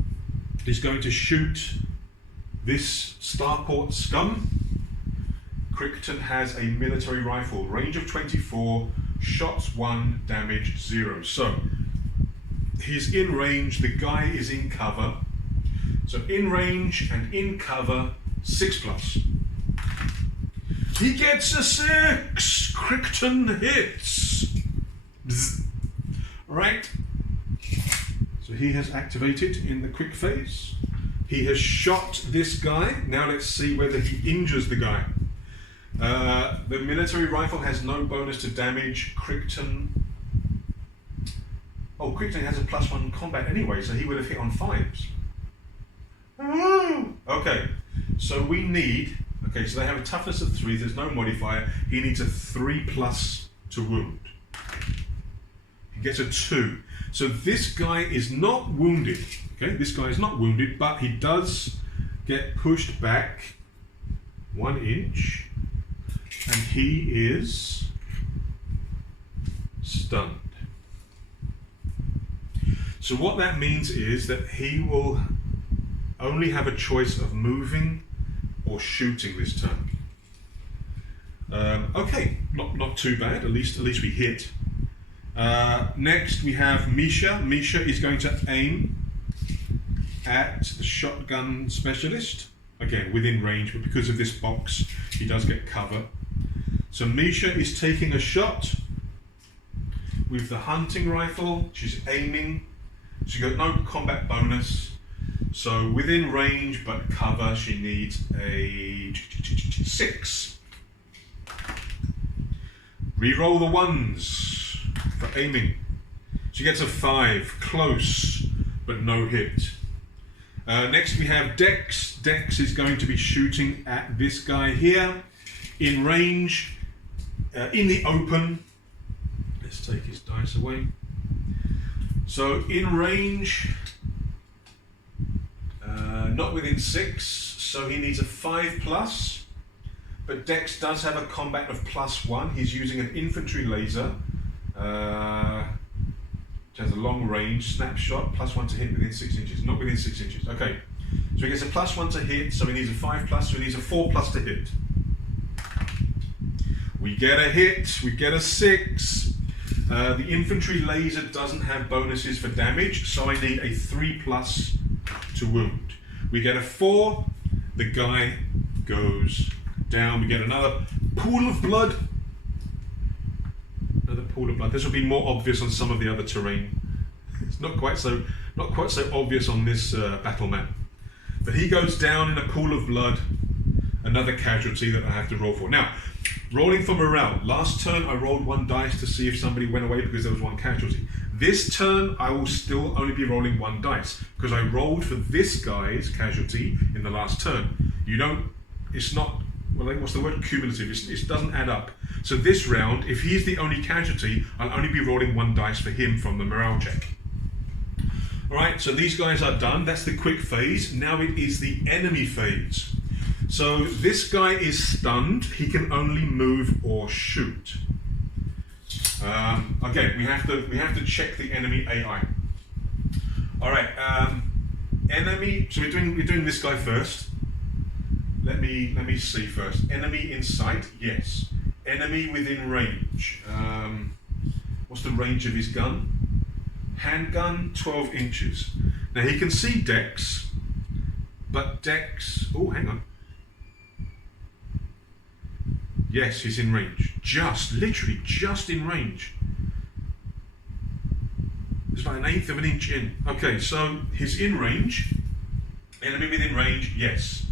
is going to shoot this starport scum. Crichton has a military rifle, range of 24, shots 1, damage 0. So he's in range, the guy is in cover. So in range and in cover, 6+. He gets a 6! Crichton hits! Bzz. Right. So he has activated in the quick phase. He has shot this guy. Now let's see whether he injures the guy. The military rifle has no bonus to damage. Crichton. Oh, Crichton has a +1 combat anyway, so he would have hit on 5s. Okay, so we need. Okay, so they have a toughness of 3. There's no modifier. He needs a 3+ to wound. He gets a 2. So this guy is not wounded. Okay, this guy is not wounded, but he does get pushed back 1 inch, and he is stunned. So what that means is that he will only have a choice of moving or shooting this turn. Okay, not too bad. At least we hit. Next we have Misha. Misha is going to aim at the shotgun specialist. Again, within range, but because of this box, he does get cover. So Misha is taking a shot with the hunting rifle. She's aiming. She's got no combat bonus. So within range, but cover, she needs a 6. Reroll the 1s for aiming. She gets a 5, close, but no hit. Next we have Dex. Dex is going to be shooting at this guy here, in range, in the open. Let's take his dice away. So in range, not within 6, so he needs a 5+, but Dex does have a combat of +1. He's using an infantry laser, which has a long range, snapshot, +1 to hit within 6 inches, not within 6 inches. Okay, so he gets a +1 to hit, so he needs a 5+, so he needs a 4+ to hit. We get a hit, we get a 6. The infantry laser doesn't have bonuses for damage, so I need a 3+ to wound. We get a 4, the guy goes down, we get another pool of blood. Another pool of blood. This will be more obvious on some of the other terrain. It's not quite so obvious on this battle map. But he goes down in a pool of blood, another casualty that I have to roll for. Now, rolling for morale. Last turn I rolled 1 dice to see if somebody went away because there was 1 casualty. This turn I will still only be rolling 1 dice because I rolled for this guy's casualty in the last turn. It's not, well, what's the word? Cumulative. It doesn't add up. So this round, if he's the only casualty, I'll only be rolling 1 dice for him from the morale check. Alright, so these guys are done. That's the quick phase. Now it is the enemy phase. So this guy is stunned. He can only move or shoot. Again, we have to check the enemy AI. All right, enemy. So we're doing this guy first. Let me see first. Enemy in sight. Yes. Enemy within range. What's the range of his gun? Handgun, 12 inches. Now he can see Dex, but Dex. Oh, hang on. Yes, he's in range. Literally just in range. It's like 1/8 of an inch in. Okay, so he's in range. Enemy within range, yes.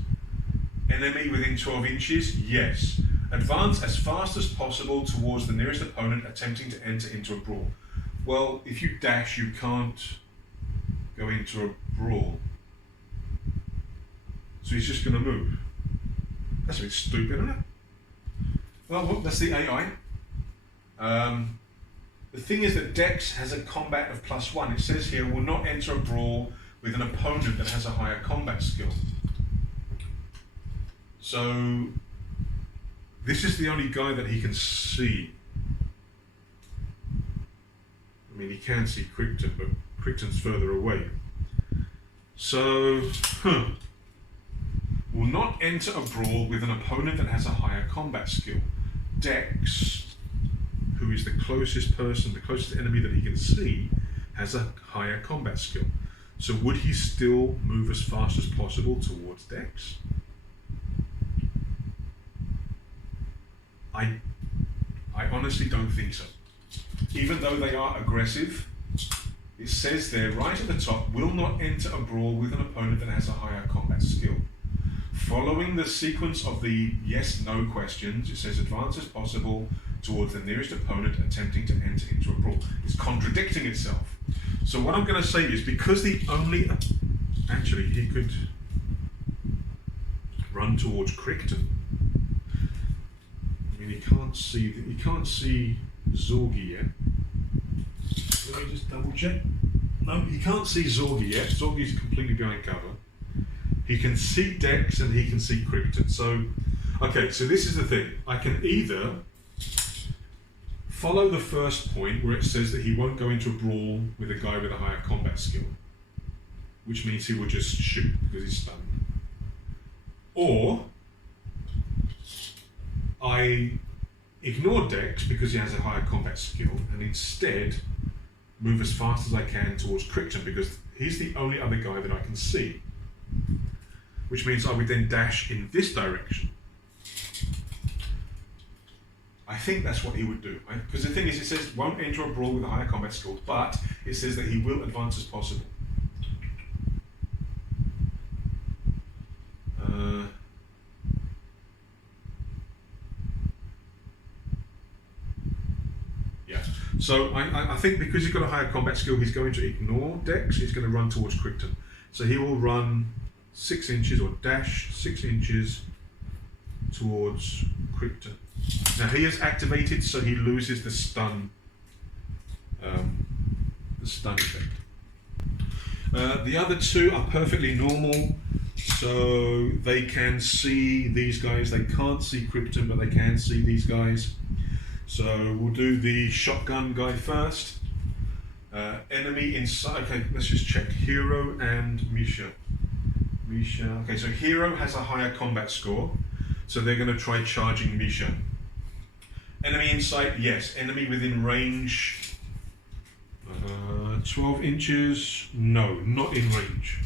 Enemy within 12 inches, yes. Advance as fast as possible towards the nearest opponent attempting to enter into a brawl. Well, if you dash, you can't go into a brawl. So he's just going to move. That's a bit stupid, isn't it? Well, that's the AI. The thing is that Dex has a combat of +1. It says here, will not enter a brawl with an opponent that has a higher combat skill. So, this is the only guy that he can see. I mean, he can see Crichton, but Crichton's further away. So, will not enter a brawl with an opponent that has a higher combat skill. Dex, who is the closest person, the closest enemy that he can see, has a higher combat skill. So would he still move as fast as possible towards Dex? I honestly don't think so. Even though they are aggressive, it says there right at the top, will not enter a brawl with an opponent that has a higher combat skill. following the sequence of the yes/no questions, it says advance as possible towards the nearest opponent attempting to enter into a brawl. It's contradicting itself. So what I'm going to say is, because the only... Actually, he could run towards Crichton. I mean, he can't see Zorgi yet. Let me just double check. No, he can't see Zorgi yet. Zorgi's completely behind cover. He can see Dex and he can see Crichton. So, okay, so this is the thing. I can either follow the first point where it says that he won't go into a brawl with a guy with a higher combat skill, which means he will just shoot because he's stunned. Or I ignore Dex because he has a higher combat skill and instead move as fast as I can towards Crichton because he's the only other guy that I can see. Which means I would then dash in this direction. I think that's what he would do, right? Because the thing is, it says won't enter a brawl with a higher combat skill, but it says that he will advance as possible. Yeah. So I think because he's got a higher combat skill, he's going to ignore Dex. He's going to run towards Crichton. So he will run 6 inches or dash 6 inches towards Crichton. Now he is activated, so he loses the stun effect. The other two are perfectly normal, so they can see these guys. They can't see Crichton, but they can see these guys. So we'll do the shotgun guy first. Enemy inside. Okay, let's just check. Hero and Misha. Okay, so Hero has a higher combat score, so they're going to try charging Misha. Enemy in sight, yes. Enemy within range, 12 inches, no, not in range.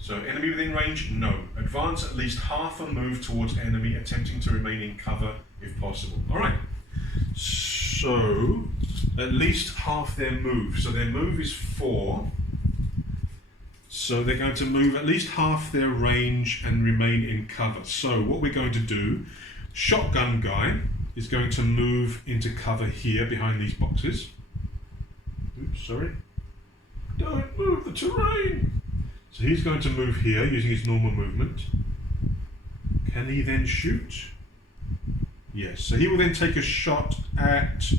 So enemy within range, no. Advance at least half a move towards enemy, attempting to remain in cover if possible. All right, so at least half their move. So their move is 4. So they're going to move at least half their range and remain in cover. So what we're going to do, shotgun guy is going to move into cover here behind these boxes. Oops, sorry. Don't move the terrain. So he's going to move here using his normal movement. Can he then shoot? Yes, so he will then take a shot at...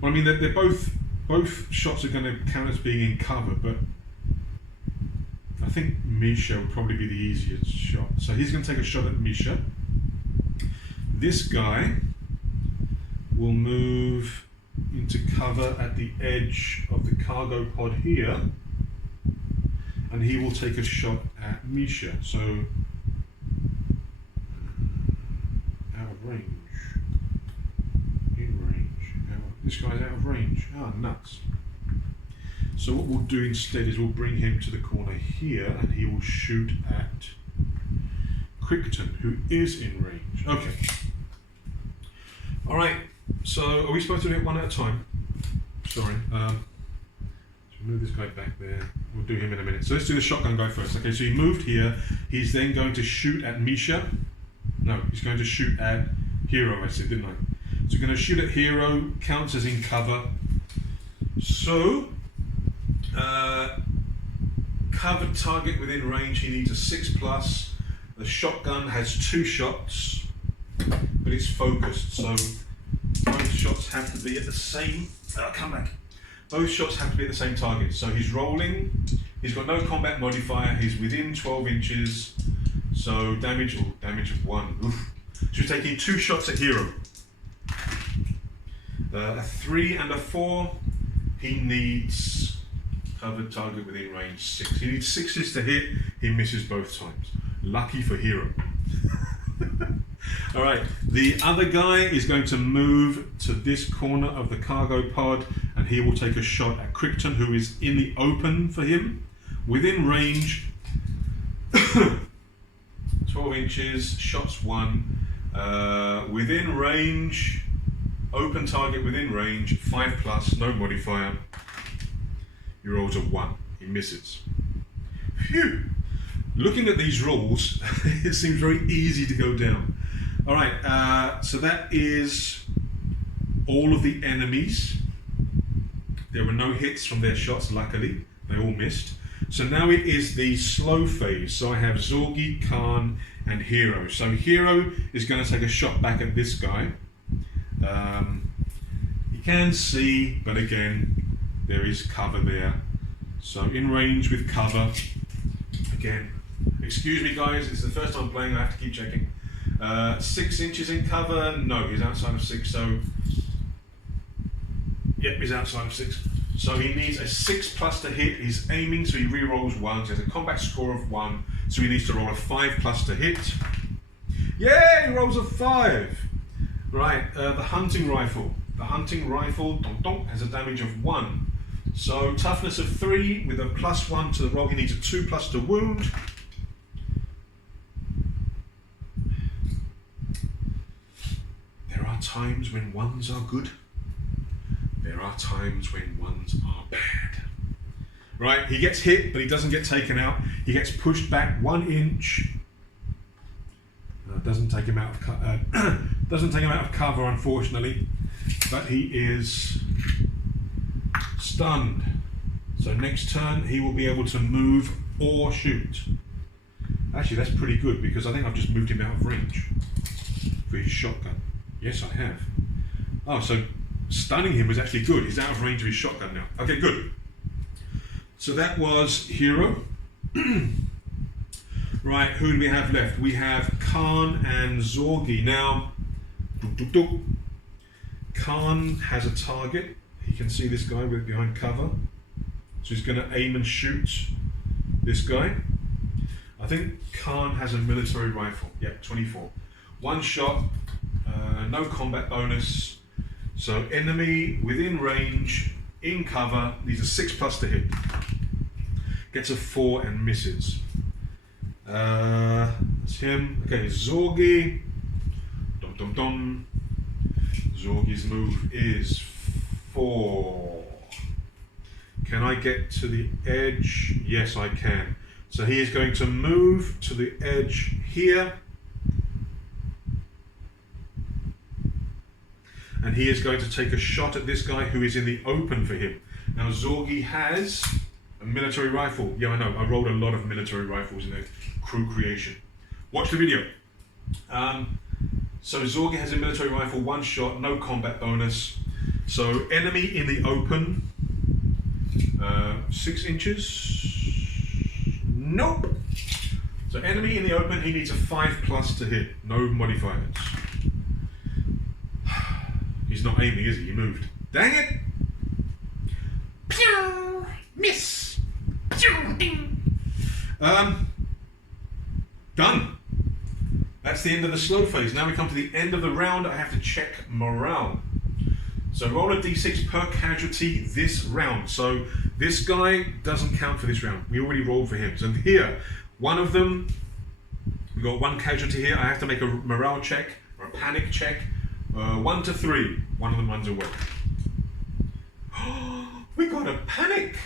well, I mean, they're both shots are going to count as being in cover, but I think Misha would probably be the easiest shot. So he's going to take a shot at Misha. This guy will move into cover at the edge of the cargo pod here, and he will take a shot at Misha. So out of range. This guy's out of range. Ah, nuts. So what we'll do instead is we'll bring him to the corner here and he will shoot at Crichton, who is in range. Okay. Alright, so are we supposed to do it one at a time? Sorry. Let's move this guy back there. We'll do him in a minute. So let's do the shotgun guy first. Okay, so he moved here. He's then going to shoot at Misha. No, he's going to shoot at Hero, I said, didn't I? So we're going to shoot at Hero, counts as in cover. So, covered target within range, he needs a 6+. The shotgun has 2 shots, but it's focused. So both shots have to be at the same, come back. Both shots have to be at the same target. So he's rolling, he's got no combat modifier, he's within 12 inches. So damage of 1. Oof. So he's taking 2 shots at Hero. A 3 and a 4, he needs covered target within range 6. He needs 6s to hit, he misses both times. Lucky for Hero. Alright, the other guy is going to move to this corner of the cargo pod and he will take a shot at Crichton, who is in the open for him, within range, 12 inches, shots 1, within range, open target within range, 5+, no modifier. He rolls a 1. He misses. Phew! Looking at these rules, it seems very easy to go down. All right, so that is all of the enemies. There were no hits from their shots, luckily. They all missed. So now it is the slow phase. So I have Zorgi, Kaan, and Hero. So Hero is going to take a shot back at this guy. You can see, but again, there is cover there. So in range with cover. Again, excuse me guys, it's the first time playing, I have to keep checking. 6 inches in cover, no, he's outside of 6, so... Yep, he's outside of 6. So he needs a 6+ to hit, he's aiming, so he re-rolls 1, so he has a combat score of 1, so he needs to roll a 5+ to hit. Yeah, he rolls a 5! Right, the hunting rifle. The hunting rifle, donk donk, has a damage of 1. So toughness of 3 with a +1 to the roll, he needs a 2+ to wound. There are times when 1s are good. There are times when 1s are bad. Right, he gets hit, but he doesn't get taken out. He gets pushed back 1 inch. Doesn't take him out of cover, unfortunately. But he is stunned. So next turn, he will be able to move or shoot. Actually, that's pretty good because I think I've just moved him out of range for his shotgun. Yes, I have. Oh, so stunning him was actually good. He's out of range of his shotgun now. Okay, good. So that was Hero. Right, who do we have left? We have Kaan and Zorgi. Now, Kaan has a target. He can see this guy with behind cover. So he's going to aim and shoot this guy. I think Kaan has a military rifle. Yep, 24. 1 shot, no combat bonus. So enemy within range, in cover, needs a 6+ to hit. Gets a 4 and misses. That's him. Okay, Zorgi. Dum dum dum. Zorgi's move is 4. Can I get to the edge? Yes, I can. So he is going to move to the edge here. And he is going to take a shot at this guy who is in the open for him. Now Zorgi has a military rifle. Yeah, I know. I rolled a lot of military rifles in the crew creation. Watch the video. So Zorgi has a military rifle, 1 shot, no combat bonus. So enemy in the open, 6 inches. Nope. So enemy in the open, he needs a 5+ to hit, no modifiers. He's not aiming, is he? He moved. Dang it! Pew! Miss! Pew! Ding! Done. That's the end of the slow phase. Now we come to the end of the round. I have to check morale. So roll a d6 per casualty this round. So this guy doesn't count for this round. We already rolled for him. So here, one of them, we've got 1 casualty here. I have to make a morale check or a panic check. 1 to 3. One of them runs away. We got a panic.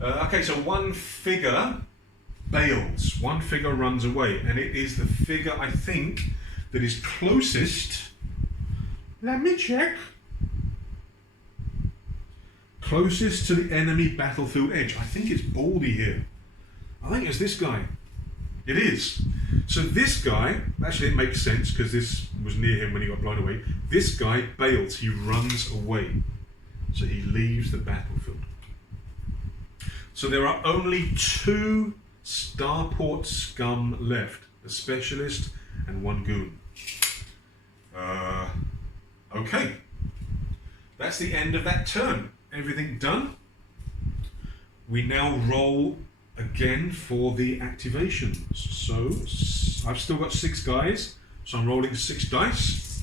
Okay, so 1 figure bails. 1 figure runs away, and it is the figure I think that is closest. Let me check. Closest to the enemy battlefield edge. I think it's Baldy here. I think it's this guy. It is. So this guy, actually it makes sense because this was near him when he got blown away. This guy bails, he runs away. So he leaves the battlefield. So there are only 2 starport scum left. A specialist and 1 goon. Okay. That's the end of that turn. Everything done. We now roll again for the activations. So I've still got 6 guys, so I'm rolling 6 dice.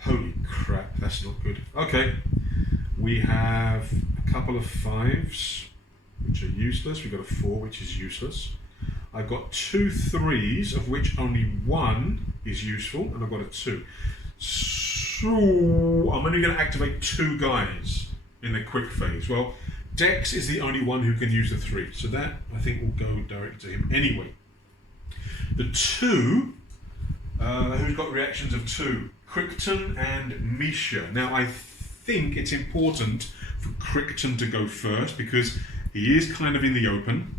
Holy crap, that's not good. Okay, we have a couple of 5s, which are useless. We've got a 4, which is useless. I've got 2 3s, of which only 1 is useful, and I've got a 2. So I'm only going to activate 2 guys. in the quick phase? Well, Dex is the only one who can use the 3, so that I think will go directly to him anyway. The 2, who's got reactions of 2? Crichton and Misha. Now I think it's important for Crichton to go first because he is kind of in the open.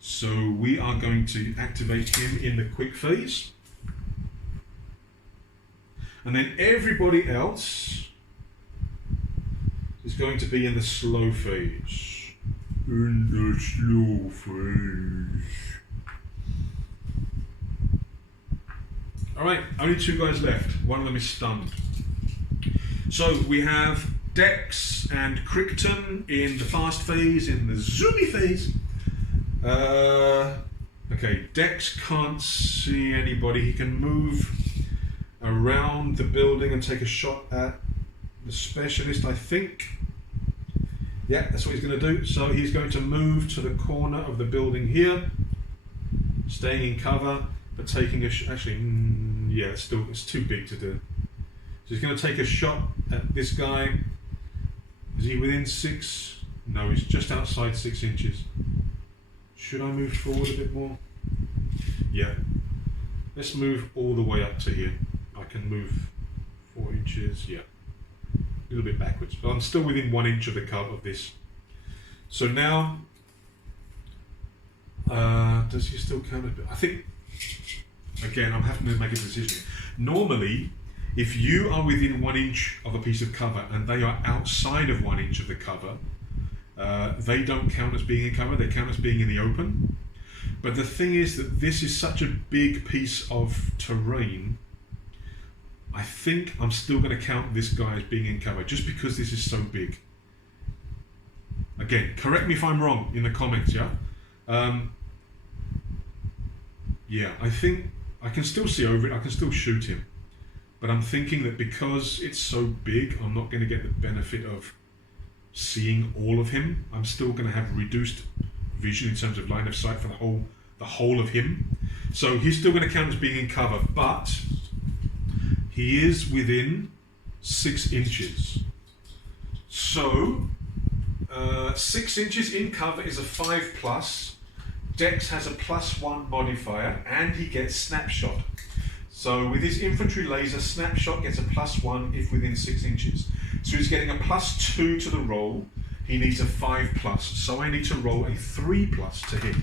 So we are going to activate him in the quick phase. And then everybody else is going to be in the slow phase. In the slow phase. Alright, only 2 guys left. One of them is stunned. So we have Dex and Crichton in the fast phase, in the zoomy phase. Okay, Dex can't see anybody. He can move around the building and take a shot at the specialist, I think. Yeah, that's what he's going to do. So he's going to move to the corner of the building here, staying in cover, but taking a actually, yeah, it's too big to do. So he's going to take a shot at this guy. Is he within 6? No, he's just outside 6 inches. Should I move forward a bit more? Yeah. Let's move all the way up to here. I can move 4 inches, yeah. A little bit backwards, but I'm still within 1 inch of the cover of this. So now, does he still count a bit? I think, again, I'm having to make a decision. Normally, if you are within 1 inch of a piece of cover and they are outside of 1 inch of the cover, they don't count as being in cover, they count as being in the open. But the thing is that this is such a big piece of terrain, I think I'm still going to count this guy as being in cover, just because this is so big. Again, correct me if I'm wrong in the comments, yeah? Yeah, I think I can still see over it, I can still shoot him. But I'm thinking that because it's so big, I'm not going to get the benefit of seeing all of him. I'm still going to have reduced vision in terms of line of sight for the whole of him. So he's still going to count as being in cover, but he is within 6 inches. So 6 inches in cover is a 5+. Dex has a +1 modifier, and he gets snapshot. So with his infantry laser, snapshot gets a +1 if within 6 inches. So he's getting a +2 to the roll. He needs a 5+. So I need to roll a 3+ to hit.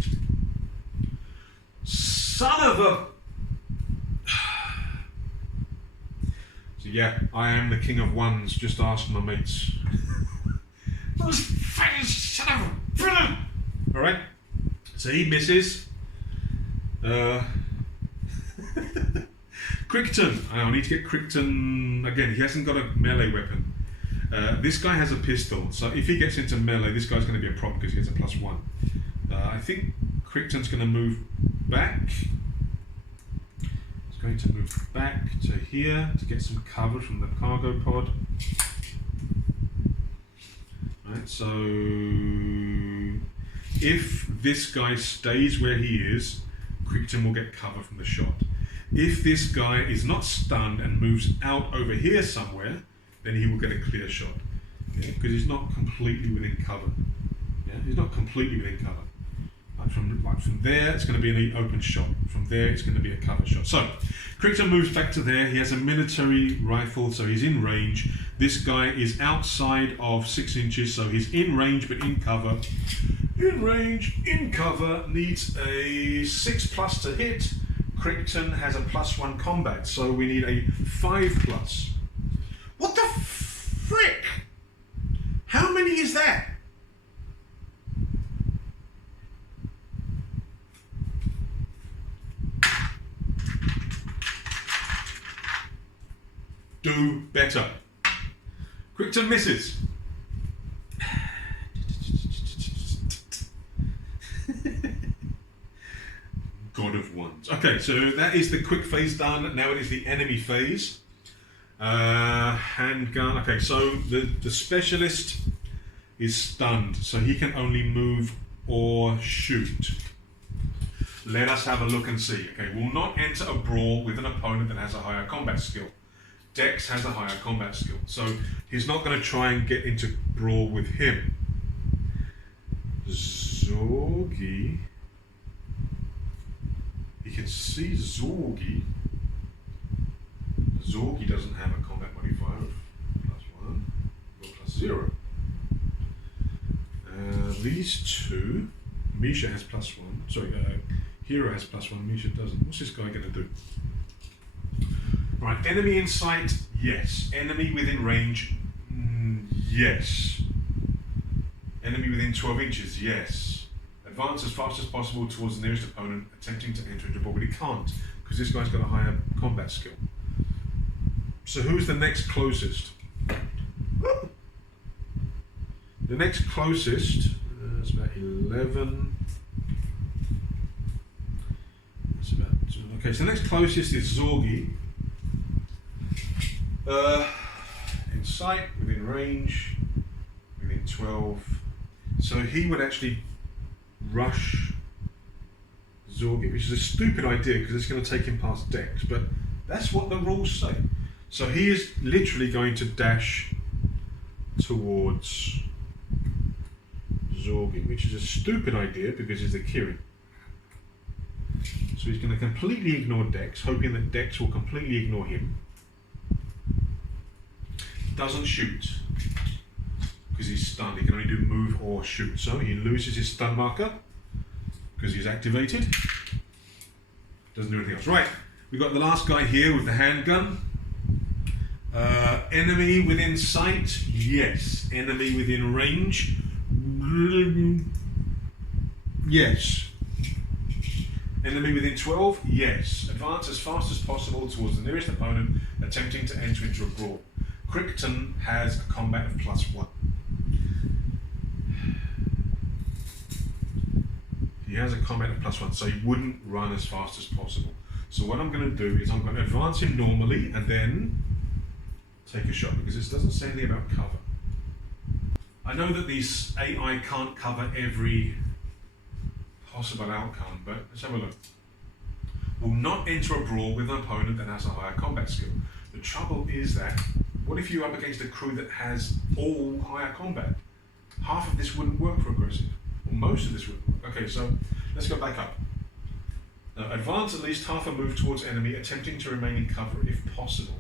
Son of a... So yeah, I am the king of ones. Just ask my mates. Those fucking son of a villain! Alright. So he misses. Crichton. I need to get Crichton again. He hasn't got a melee weapon. This guy has a pistol, so if he gets into melee, this guy's going to be a problem because he gets a +1. I think Crichton's going to move back. He's going to move back to here to get some cover from the cargo pod. Right, so if this guy stays where he is, Crichton will get cover from the shot. If this guy is not stunned and moves out over here somewhere, then he will get a clear shot. Yeah, because he's not completely within cover. Yeah, he's not completely within cover. From there, it's going to be an open shot. From there, it's going to be a cover shot. So, Crichton moves back to there. He has a military rifle, so he's in range. This guy is outside of 6 inches, so he's in range but in cover. In range, in cover, needs a 6+ to hit. Crichton has a +1 combat, so we need a 5+. What the frick? How many is that? Do better. Crichton misses. God of Wands. Okay, so that is the quick phase done. Now it is the enemy phase. Handgun. Okay, so the specialist is stunned, so he can only move or shoot. Let us have a look and see. Okay, will not enter a brawl with an opponent that has a higher combat skill. Dex has a higher combat skill, so he's not going to try and get into brawl with him. Zorgi. You can see Zorgi. Zorgi doesn't have a combat modifier of +1 or +0. These two, Misha has +1. Sorry, Hero has +1. Misha doesn't. What's this guy going to do? Right, enemy in sight, yes. Enemy within range, yes. Enemy within 12 inches, yes. Advance as fast as possible towards the nearest opponent, attempting to enter into brawl, but he can't, because this guy's got a higher combat skill. So who's the next closest? The next closest is about 11. That's about, okay, so the next closest is Zorgi. In sight, within range, within 12. So he would actually rush Zorgi, which is a stupid idea because it's going to take him past Dex, but that's what the rules say. So he is literally going to dash towards Zorgi, which is a stupid idea because he's the Kirin. So he's going to completely ignore Dex, hoping that Dex will completely ignore him. Doesn't shoot because he's stunned. He can only do move or shoot. So he loses his stun marker because he's activated. Doesn't do anything else. Right, we've got the last guy here with the handgun. Enemy within sight, yes. Enemy within range, yes. Enemy within 12, yes. Advance as fast as possible towards the nearest opponent, attempting to enter into a brawl. Crichton has a combat of +1. He has a combat of +1, so he wouldn't run as fast as possible. So what I'm going to do is I'm going to advance him normally and then take a shot, because this doesn't say anything about cover. I know that these AI can't cover every possible outcome, but let's have a look. Will not enter a brawl with an opponent that has a higher combat skill. The trouble is that, what if you're up against a crew that has all higher combat? Half of this wouldn't work for aggressive, or most of this wouldn't work. Okay, so let's go back up. Advance at least half a move towards enemy, attempting to remain in cover if possible.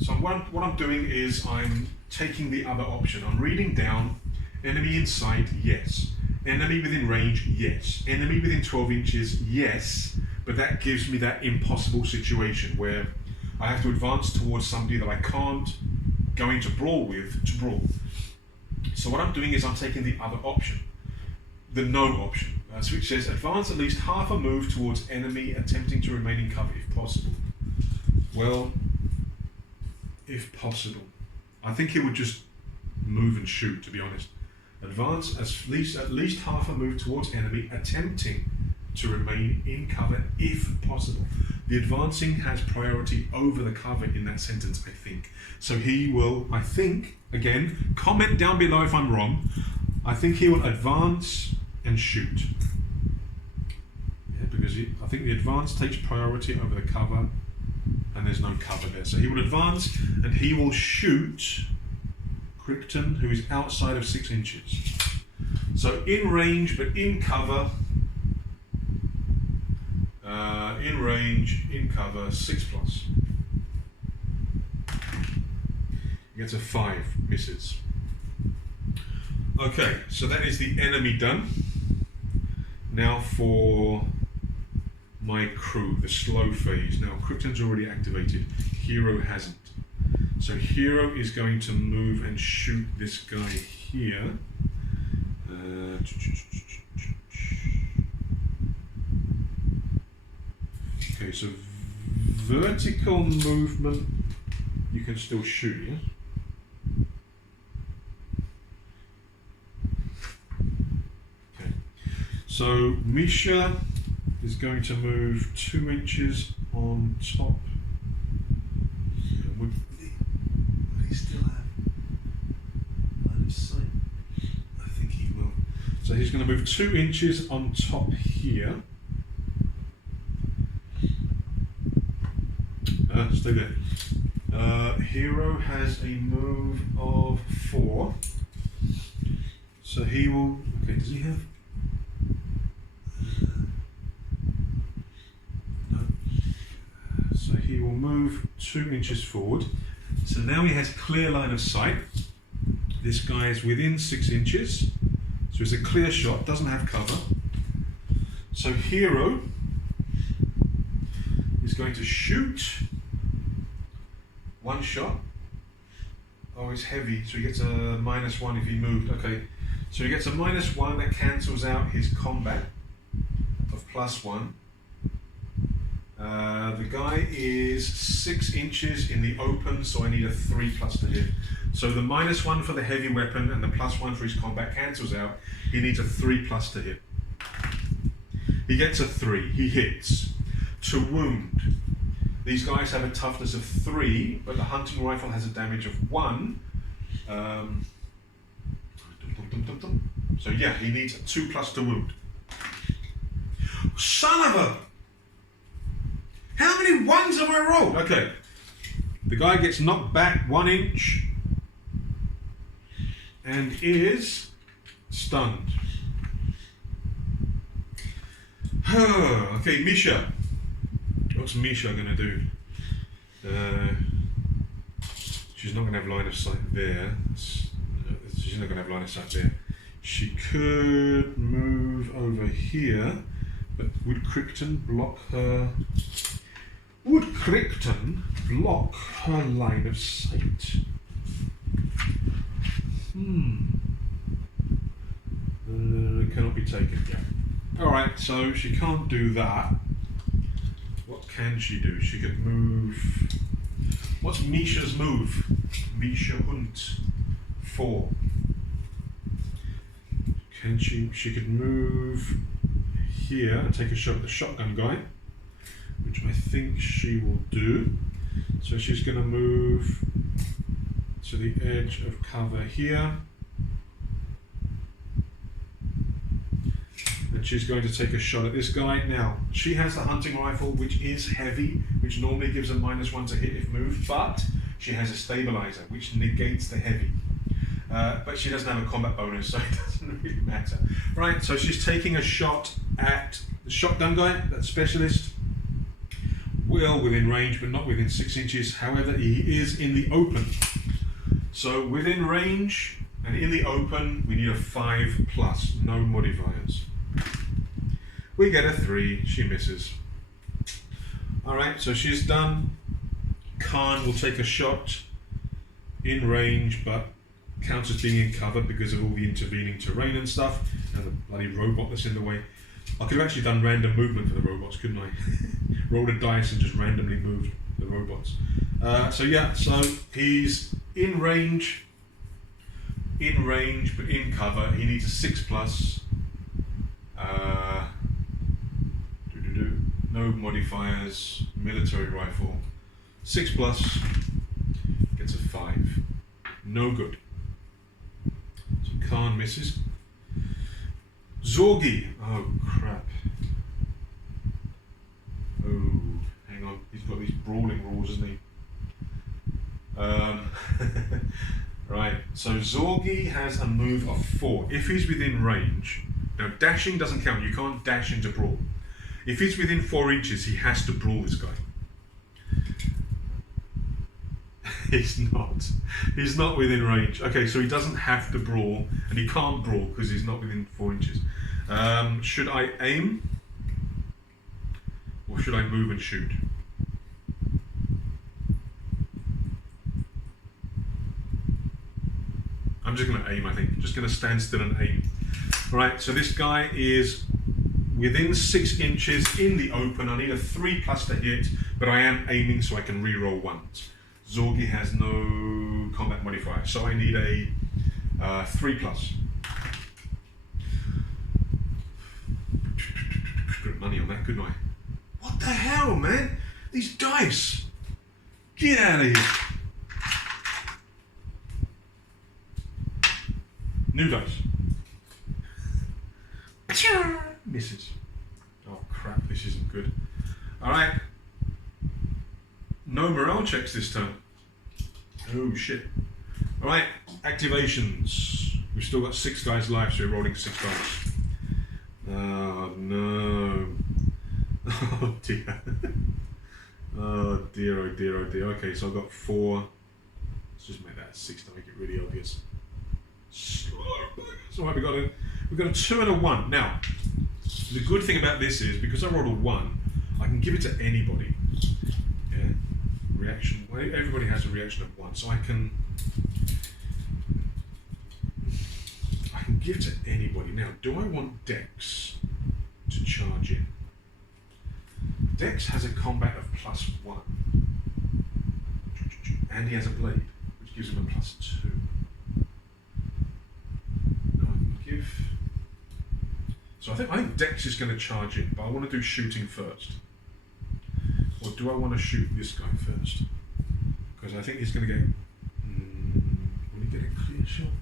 So what I'm doing is I'm taking the other option. I'm reading down, enemy in sight, yes. Enemy within range, yes. Enemy within 12 inches, yes. But that gives me that impossible situation where I have to advance towards somebody that I can't go into brawl with to brawl. So what I'm doing is I'm taking the other option, the no option, which says advance at least half a move towards enemy, attempting to remain in cover if possible. Well, if possible, I think he would just move and shoot, to be honest. Advance at least half a move towards enemy, attempting to remain in cover if possible. The advancing has priority over the cover in that sentence, I think. So he will, I think, again, comment down below if I'm wrong, I think he will advance and shoot. Yeah, because I think the advance takes priority over the cover, and there's no cover there. So he will advance and he will shoot Crichton, who is outside of 6 inches. So in range, but in cover, in cover, 6+. He gets a 5, misses. Okay, so that is the enemy done. Now for my crew, the slow phase. Now Crichton's already activated, Hero hasn't. So Hero is going to move and shoot this guy here. Okay, so vertical movement, you can still shoot, yeah? Okay, so Misha is going to move 2 inches on top. Would he still have line of sight? I think he will. So he's going to move 2 inches on top here. Stay there. Hero has a move of 4. So he will. Okay, does he have? No. So he will move 2 inches forward. So now he has clear line of sight. This guy is within 6 inches. So it's a clear shot, doesn't have cover. So Hero is going to shoot 1 shot. Oh, it's heavy, so he gets a -1 if he moved. Okay, so he gets a -1 that cancels out his combat of +1. The guy is 6 inches in the open, so I need a 3+ to hit. So the -1 for the heavy weapon and the +1 for his combat cancels out. He needs a 3+ to hit. He gets a 3. He hits. To wound. These guys have a toughness of 3, but the hunting rifle has a damage of 1. So yeah, he needs a 2+ to wound. Son of a... How many 1s have I rolled? Okay. The guy gets knocked back 1 inch and is stunned. Okay, Misha. What's Misha going to do? She's not going to have line of sight there. She's not going to have line of sight there. She could move over here, but would Crichton block her? Would Crichton block her line of sight? Cannot be taken yet. Alright, so she can't do that. What can she do? She could move... What's Misha's move? Misha Hunt 4. Can she could move here and take a shot at the shotgun guy, which I think she will do. So she's going to move to the edge of cover here. And she's going to take a shot at this guy. Now, she has the hunting rifle, which is heavy, which normally gives a -1 to hit if moved, but she has a stabilizer, which negates the heavy. But she doesn't have a combat bonus, so it doesn't really matter. Right, so she's taking a shot at the shotgun guy, that specialist. Well within range, but not within 6 inches. However, he is in the open. So within range and in the open, we need a 5+, no modifiers. We get a 3, she misses. Alright, so she's done. Kaan will take a shot in range, but counts as being in cover because of all the intervening terrain and stuff, and the bloody robot that's in the way. I could have actually done random movement for the robots, couldn't I? Rolled a dice and just randomly moved the robots. So yeah, so he's in range, but in cover. He needs a 6+. No modifiers, military rifle. 6+, gets a 5. No good. So Kaan misses. Zorgi. Oh crap. Oh, hang on. He's got these brawling rules, hasn't he? Right. So Zorgi has a move of 4. If he's within range, now dashing doesn't count. You can't dash into brawl. If he's within 4 inches, he has to brawl this guy. He's not. He's not within range. Okay, so he doesn't have to brawl, and he can't brawl because he's not within 4 inches. Should I aim? Or should I move and shoot? I'm just going to aim, I think. Just going to stand still and aim. Alright, so this guy is within 6 inches in the open. I need a 3+ to hit, but I am aiming so I can re-roll 1s. Zorgi has no combat modifier, so I need a 3+. Put money on that, couldn't I? What the hell, man? These dice! Get out of here! New dice. Misses. Oh crap, this isn't good. Alright. no morale checks this turn. Oh shit. Alright, activations. We've still got 6 guys live, so we're rolling 6 dice. Oh no. Oh dear. Oh dear, oh dear, oh dear. Okay, so I've got 4. Let's just make that 6 to make it really obvious. So alright, we've got a 2 and a 1. Now, the good thing about this is, because I rolled a 1, I can give it to anybody. Yeah? Reaction. Well, everybody has a reaction of 1, so I can give to anybody. Now, do I want Dex to charge in? Dex has a combat of +1. And he has a blade, which gives him a +2. Now I can give... So I think Dex is going to charge in, but I want to do shooting first. Or do I want to shoot this guy first? Because I think he's going to get... will he get a clear shot?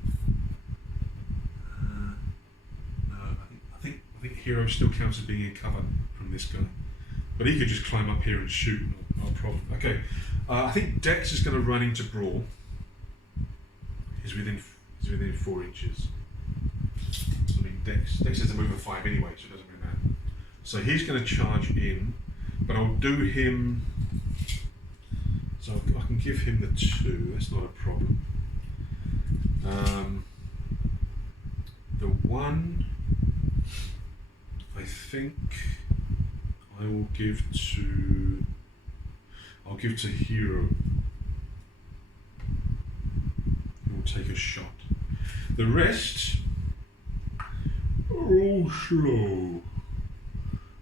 No, I think Hero still counts as being in cover from this guy. But he could just climb up here and shoot, no problem. Okay, I think Dex is going to run into Brawl. He's within 4 inches. I mean, Dex has a move of 5 anyway, so it doesn't really matter. So he's going to charge in, but I'll do him. So I can give him the 2. That's not a problem. The 1, I think I will give to. I'll give to Hero. He will take a shot. The rest are all slow.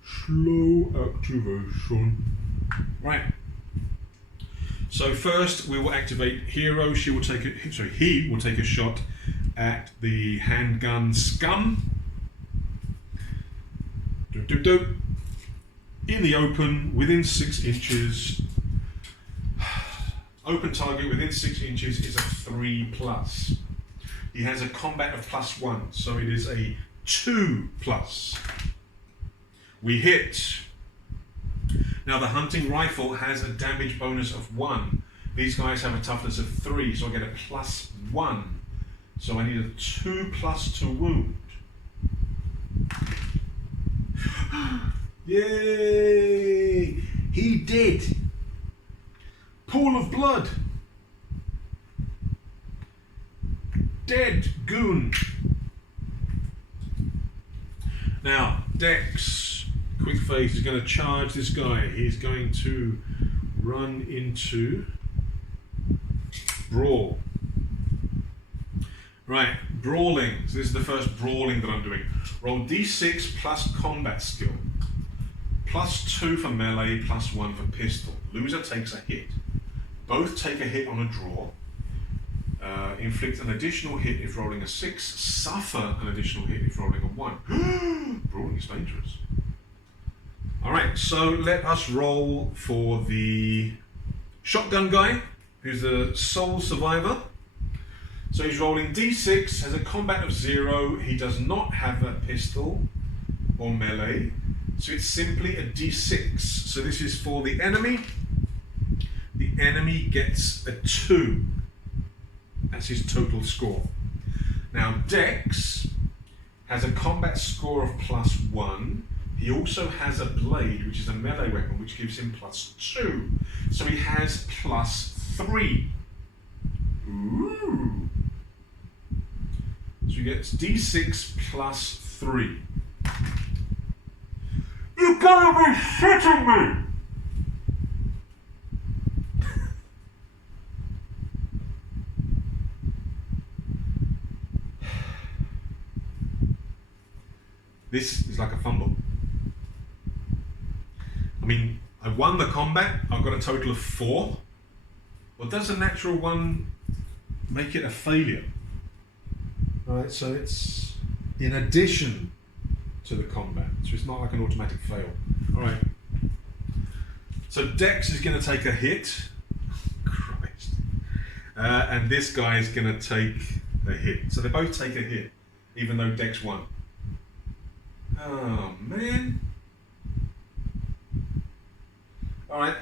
Slow activation. Right. So first we will activate Hero. He will take a shot at the handgun scum. In the open, within 6 inches. Open target within 6 inches is a 3+. He has a combat of +1, so it is a 2+. We hit. Now the hunting rifle has a damage bonus of 1. These guys have a toughness of 3, so I get a +1. So I need a 2+ to wound. Yay! He did! Pool of blood! Dead goon! Now, Dex, quick phase, is going to charge this guy. He's going to run into Brawl. Right, brawling. So this is the first brawling that I'm doing. Roll d6 plus combat skill. +2 for melee, +1 for pistol. Loser takes a hit. Both take a hit on a draw. Inflict an additional hit if rolling a 6. Suffer an additional hit if rolling a 1. Brawling is dangerous. Alright, so let us roll for the shotgun guy, who's the sole survivor. So he's rolling d6, has a combat of 0. He does not have a pistol or melee. So it's simply a d6. So this is for the enemy. The enemy gets a 2. That's his total score. Now Dex has a combat score of +1. He also has a blade, which is a melee weapon, which gives him +2. So he has +3. Ooh. So he gets d6 +3. You gotta be shitting me! This is like a fumble. I mean, I won the combat, I've got a total of 4. Well, does a natural 1 make it a failure? Alright, so it's in addition to the combat, so it's not like an automatic fail. Alright. So Dex is going to take a hit. Christ. And this guy is going to take a hit. So they both take a hit, even though Dex won. Oh, man. Alright.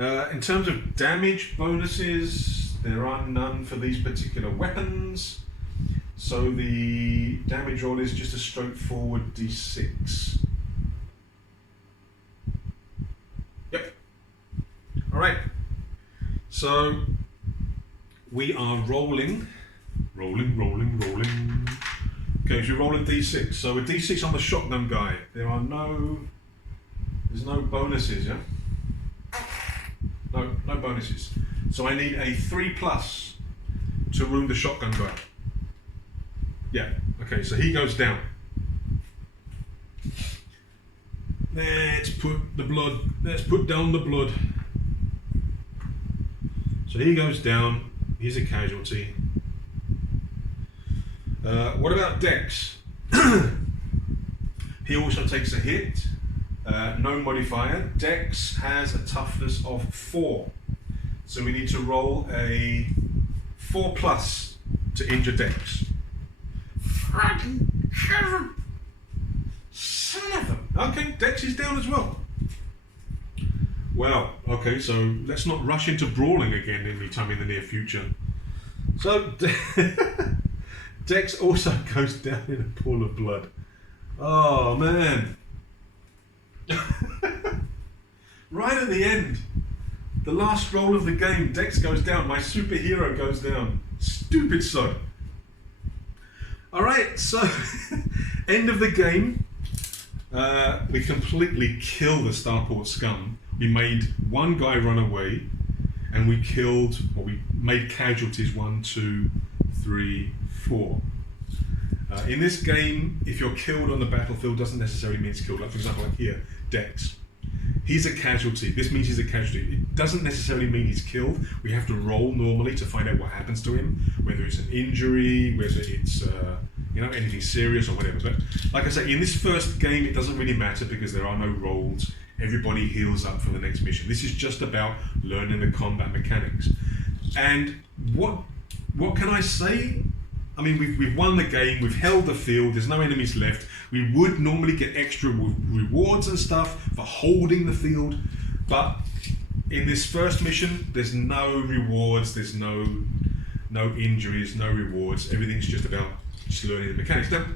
In terms of damage bonuses, there are none for these particular weapons. So the damage roll is just a straightforward d6. Yep. Alright. So we are rolling. Okay, so we roll a d6. So a d6 on the shotgun guy. There's no bonuses, yeah? No bonuses. So I need a 3+ to wound the shotgun guy. Yeah, okay, so he goes down. Let's put down the blood. So he goes down, he's a casualty. What about Dex? He also takes a hit. No modifier. Dex has a toughness of 4. So we need to roll a 4+ to injure Dex. Son of a... Okay, Dex is down as well. Well, okay, so let's not rush into brawling again anytime in the near future. So, Dex also goes down in a pool of blood. Oh, man. Right at the end, the last roll of the game, Dex goes down, my superhero goes down. Stupid sod. Alright, so, end of the game. We completely kill the Starport scum. We made one guy run away, and we made casualties 1, 2, 3, 4. In this game, if you're killed on the battlefield, doesn't necessarily mean it's killed. Like for example, like here, Dex. He's a casualty. This means he's a casualty. It doesn't necessarily mean he's killed. We have to roll normally to find out what happens to him, whether it's an injury, whether it's anything serious or whatever. But like I say, in this first game, it doesn't really matter because there are no rolls. Everybody heals up for the next mission. This is just about learning the combat mechanics. And what can I say? I mean, we've won the game, we've held the field, there's no enemies left. We would normally get extra rewards and stuff for holding the field, but in this first mission, there's no rewards, there's no injuries, no rewards. Everything's just about just learning the mechanics. Now,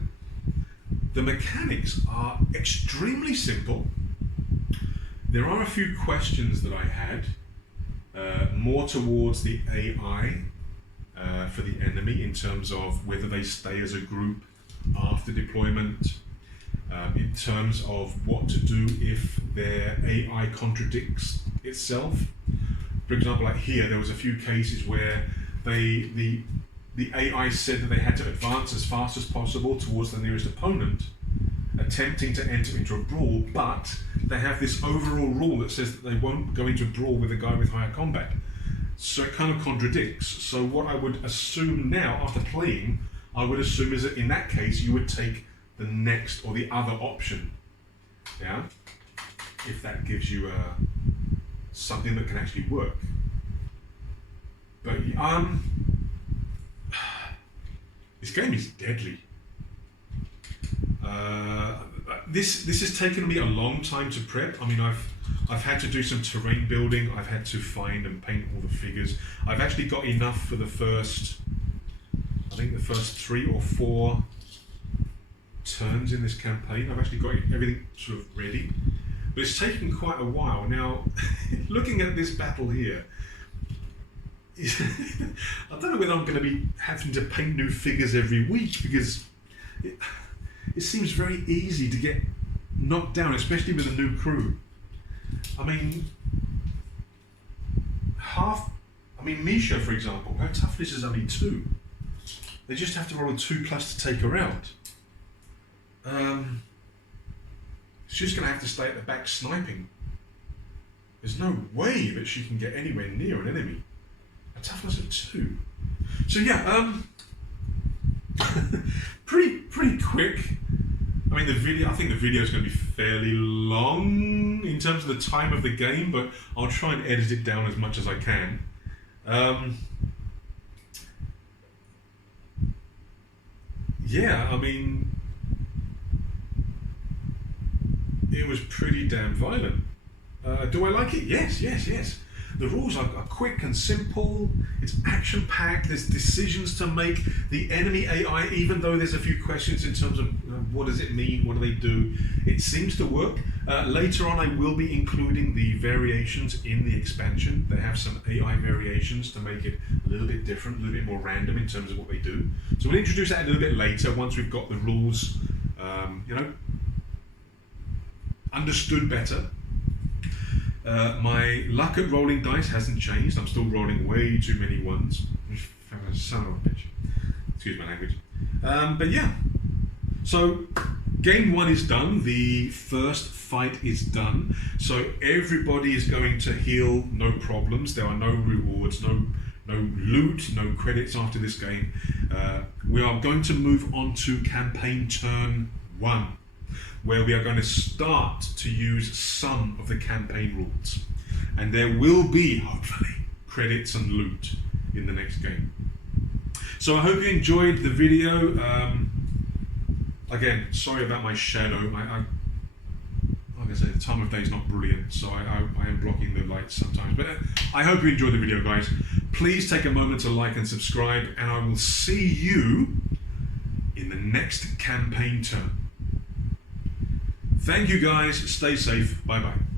the mechanics are extremely simple. There are a few questions that I had, more towards the AI, for the enemy in terms of whether they stay as a group after deployment, in terms of what to do if their AI contradicts itself. For example, like here, there was a few cases where the AI said that they had to advance as fast as possible towards the nearest opponent, attempting to enter into a brawl, but they have this overall rule that says that they won't go into a brawl with a guy with higher combat. So it kind of contradicts. So what I would assume now, after playing, I would assume is that in that case you would take the next or the other option. Yeah? If that gives you something that can actually work. But this game is deadly. This has taken me a long time to prep. I mean, I've had to do some terrain building. I've had to find and paint all the figures. I've actually got enough for the first 3 or 4 turns in this campaign. I've actually got everything sort of ready, but it's taken quite a while. Now, looking at this battle here, I don't know whether I'm going to be having to paint new figures every week because it seems very easy to get knocked down, especially with a new crew. I mean, Misha, for example, her toughness is only 2. They just have to roll a 2+ to take her out. She's going to have to stay at the back sniping. There's no way that she can get anywhere near an enemy. A toughness of 2. So yeah, pretty quick. I mean, I think the video is going to be fairly long in terms of the time of the game, but I'll try and edit it down as much as I can. Yeah, I mean, it was pretty damn violent. Do I like it? Yes. The rules are quick and simple. It's action-packed. There's decisions to make. The enemy AI, even though there's a few questions in terms of what does it mean, what do they do, it seems to work. Later on, I will be including the variations in the expansion. They have some AI variations to make it a little bit different, a little bit more random in terms of what they do. So we'll introduce that a little bit later once we've got the rules, understood better. My luck at rolling dice hasn't changed. I'm still rolling way too many ones. Son of a bitch. Excuse my language. But yeah. So game 1 is done. The first fight is done. So everybody is going to heal, no problems. There are no rewards, no loot, no credits after this game. We are going to move on to campaign turn 1, where we are going to start to use some of the campaign rules. And there will be, hopefully, credits and loot in the next game. So I hope you enjoyed the video. Again, sorry about my shadow. Like I said, the time of day is not brilliant, so I am blocking the lights sometimes. But I hope you enjoyed the video, guys. Please take a moment to like and subscribe, and I will see you in the next campaign turn. Thank you, guys. Stay safe. Bye-bye.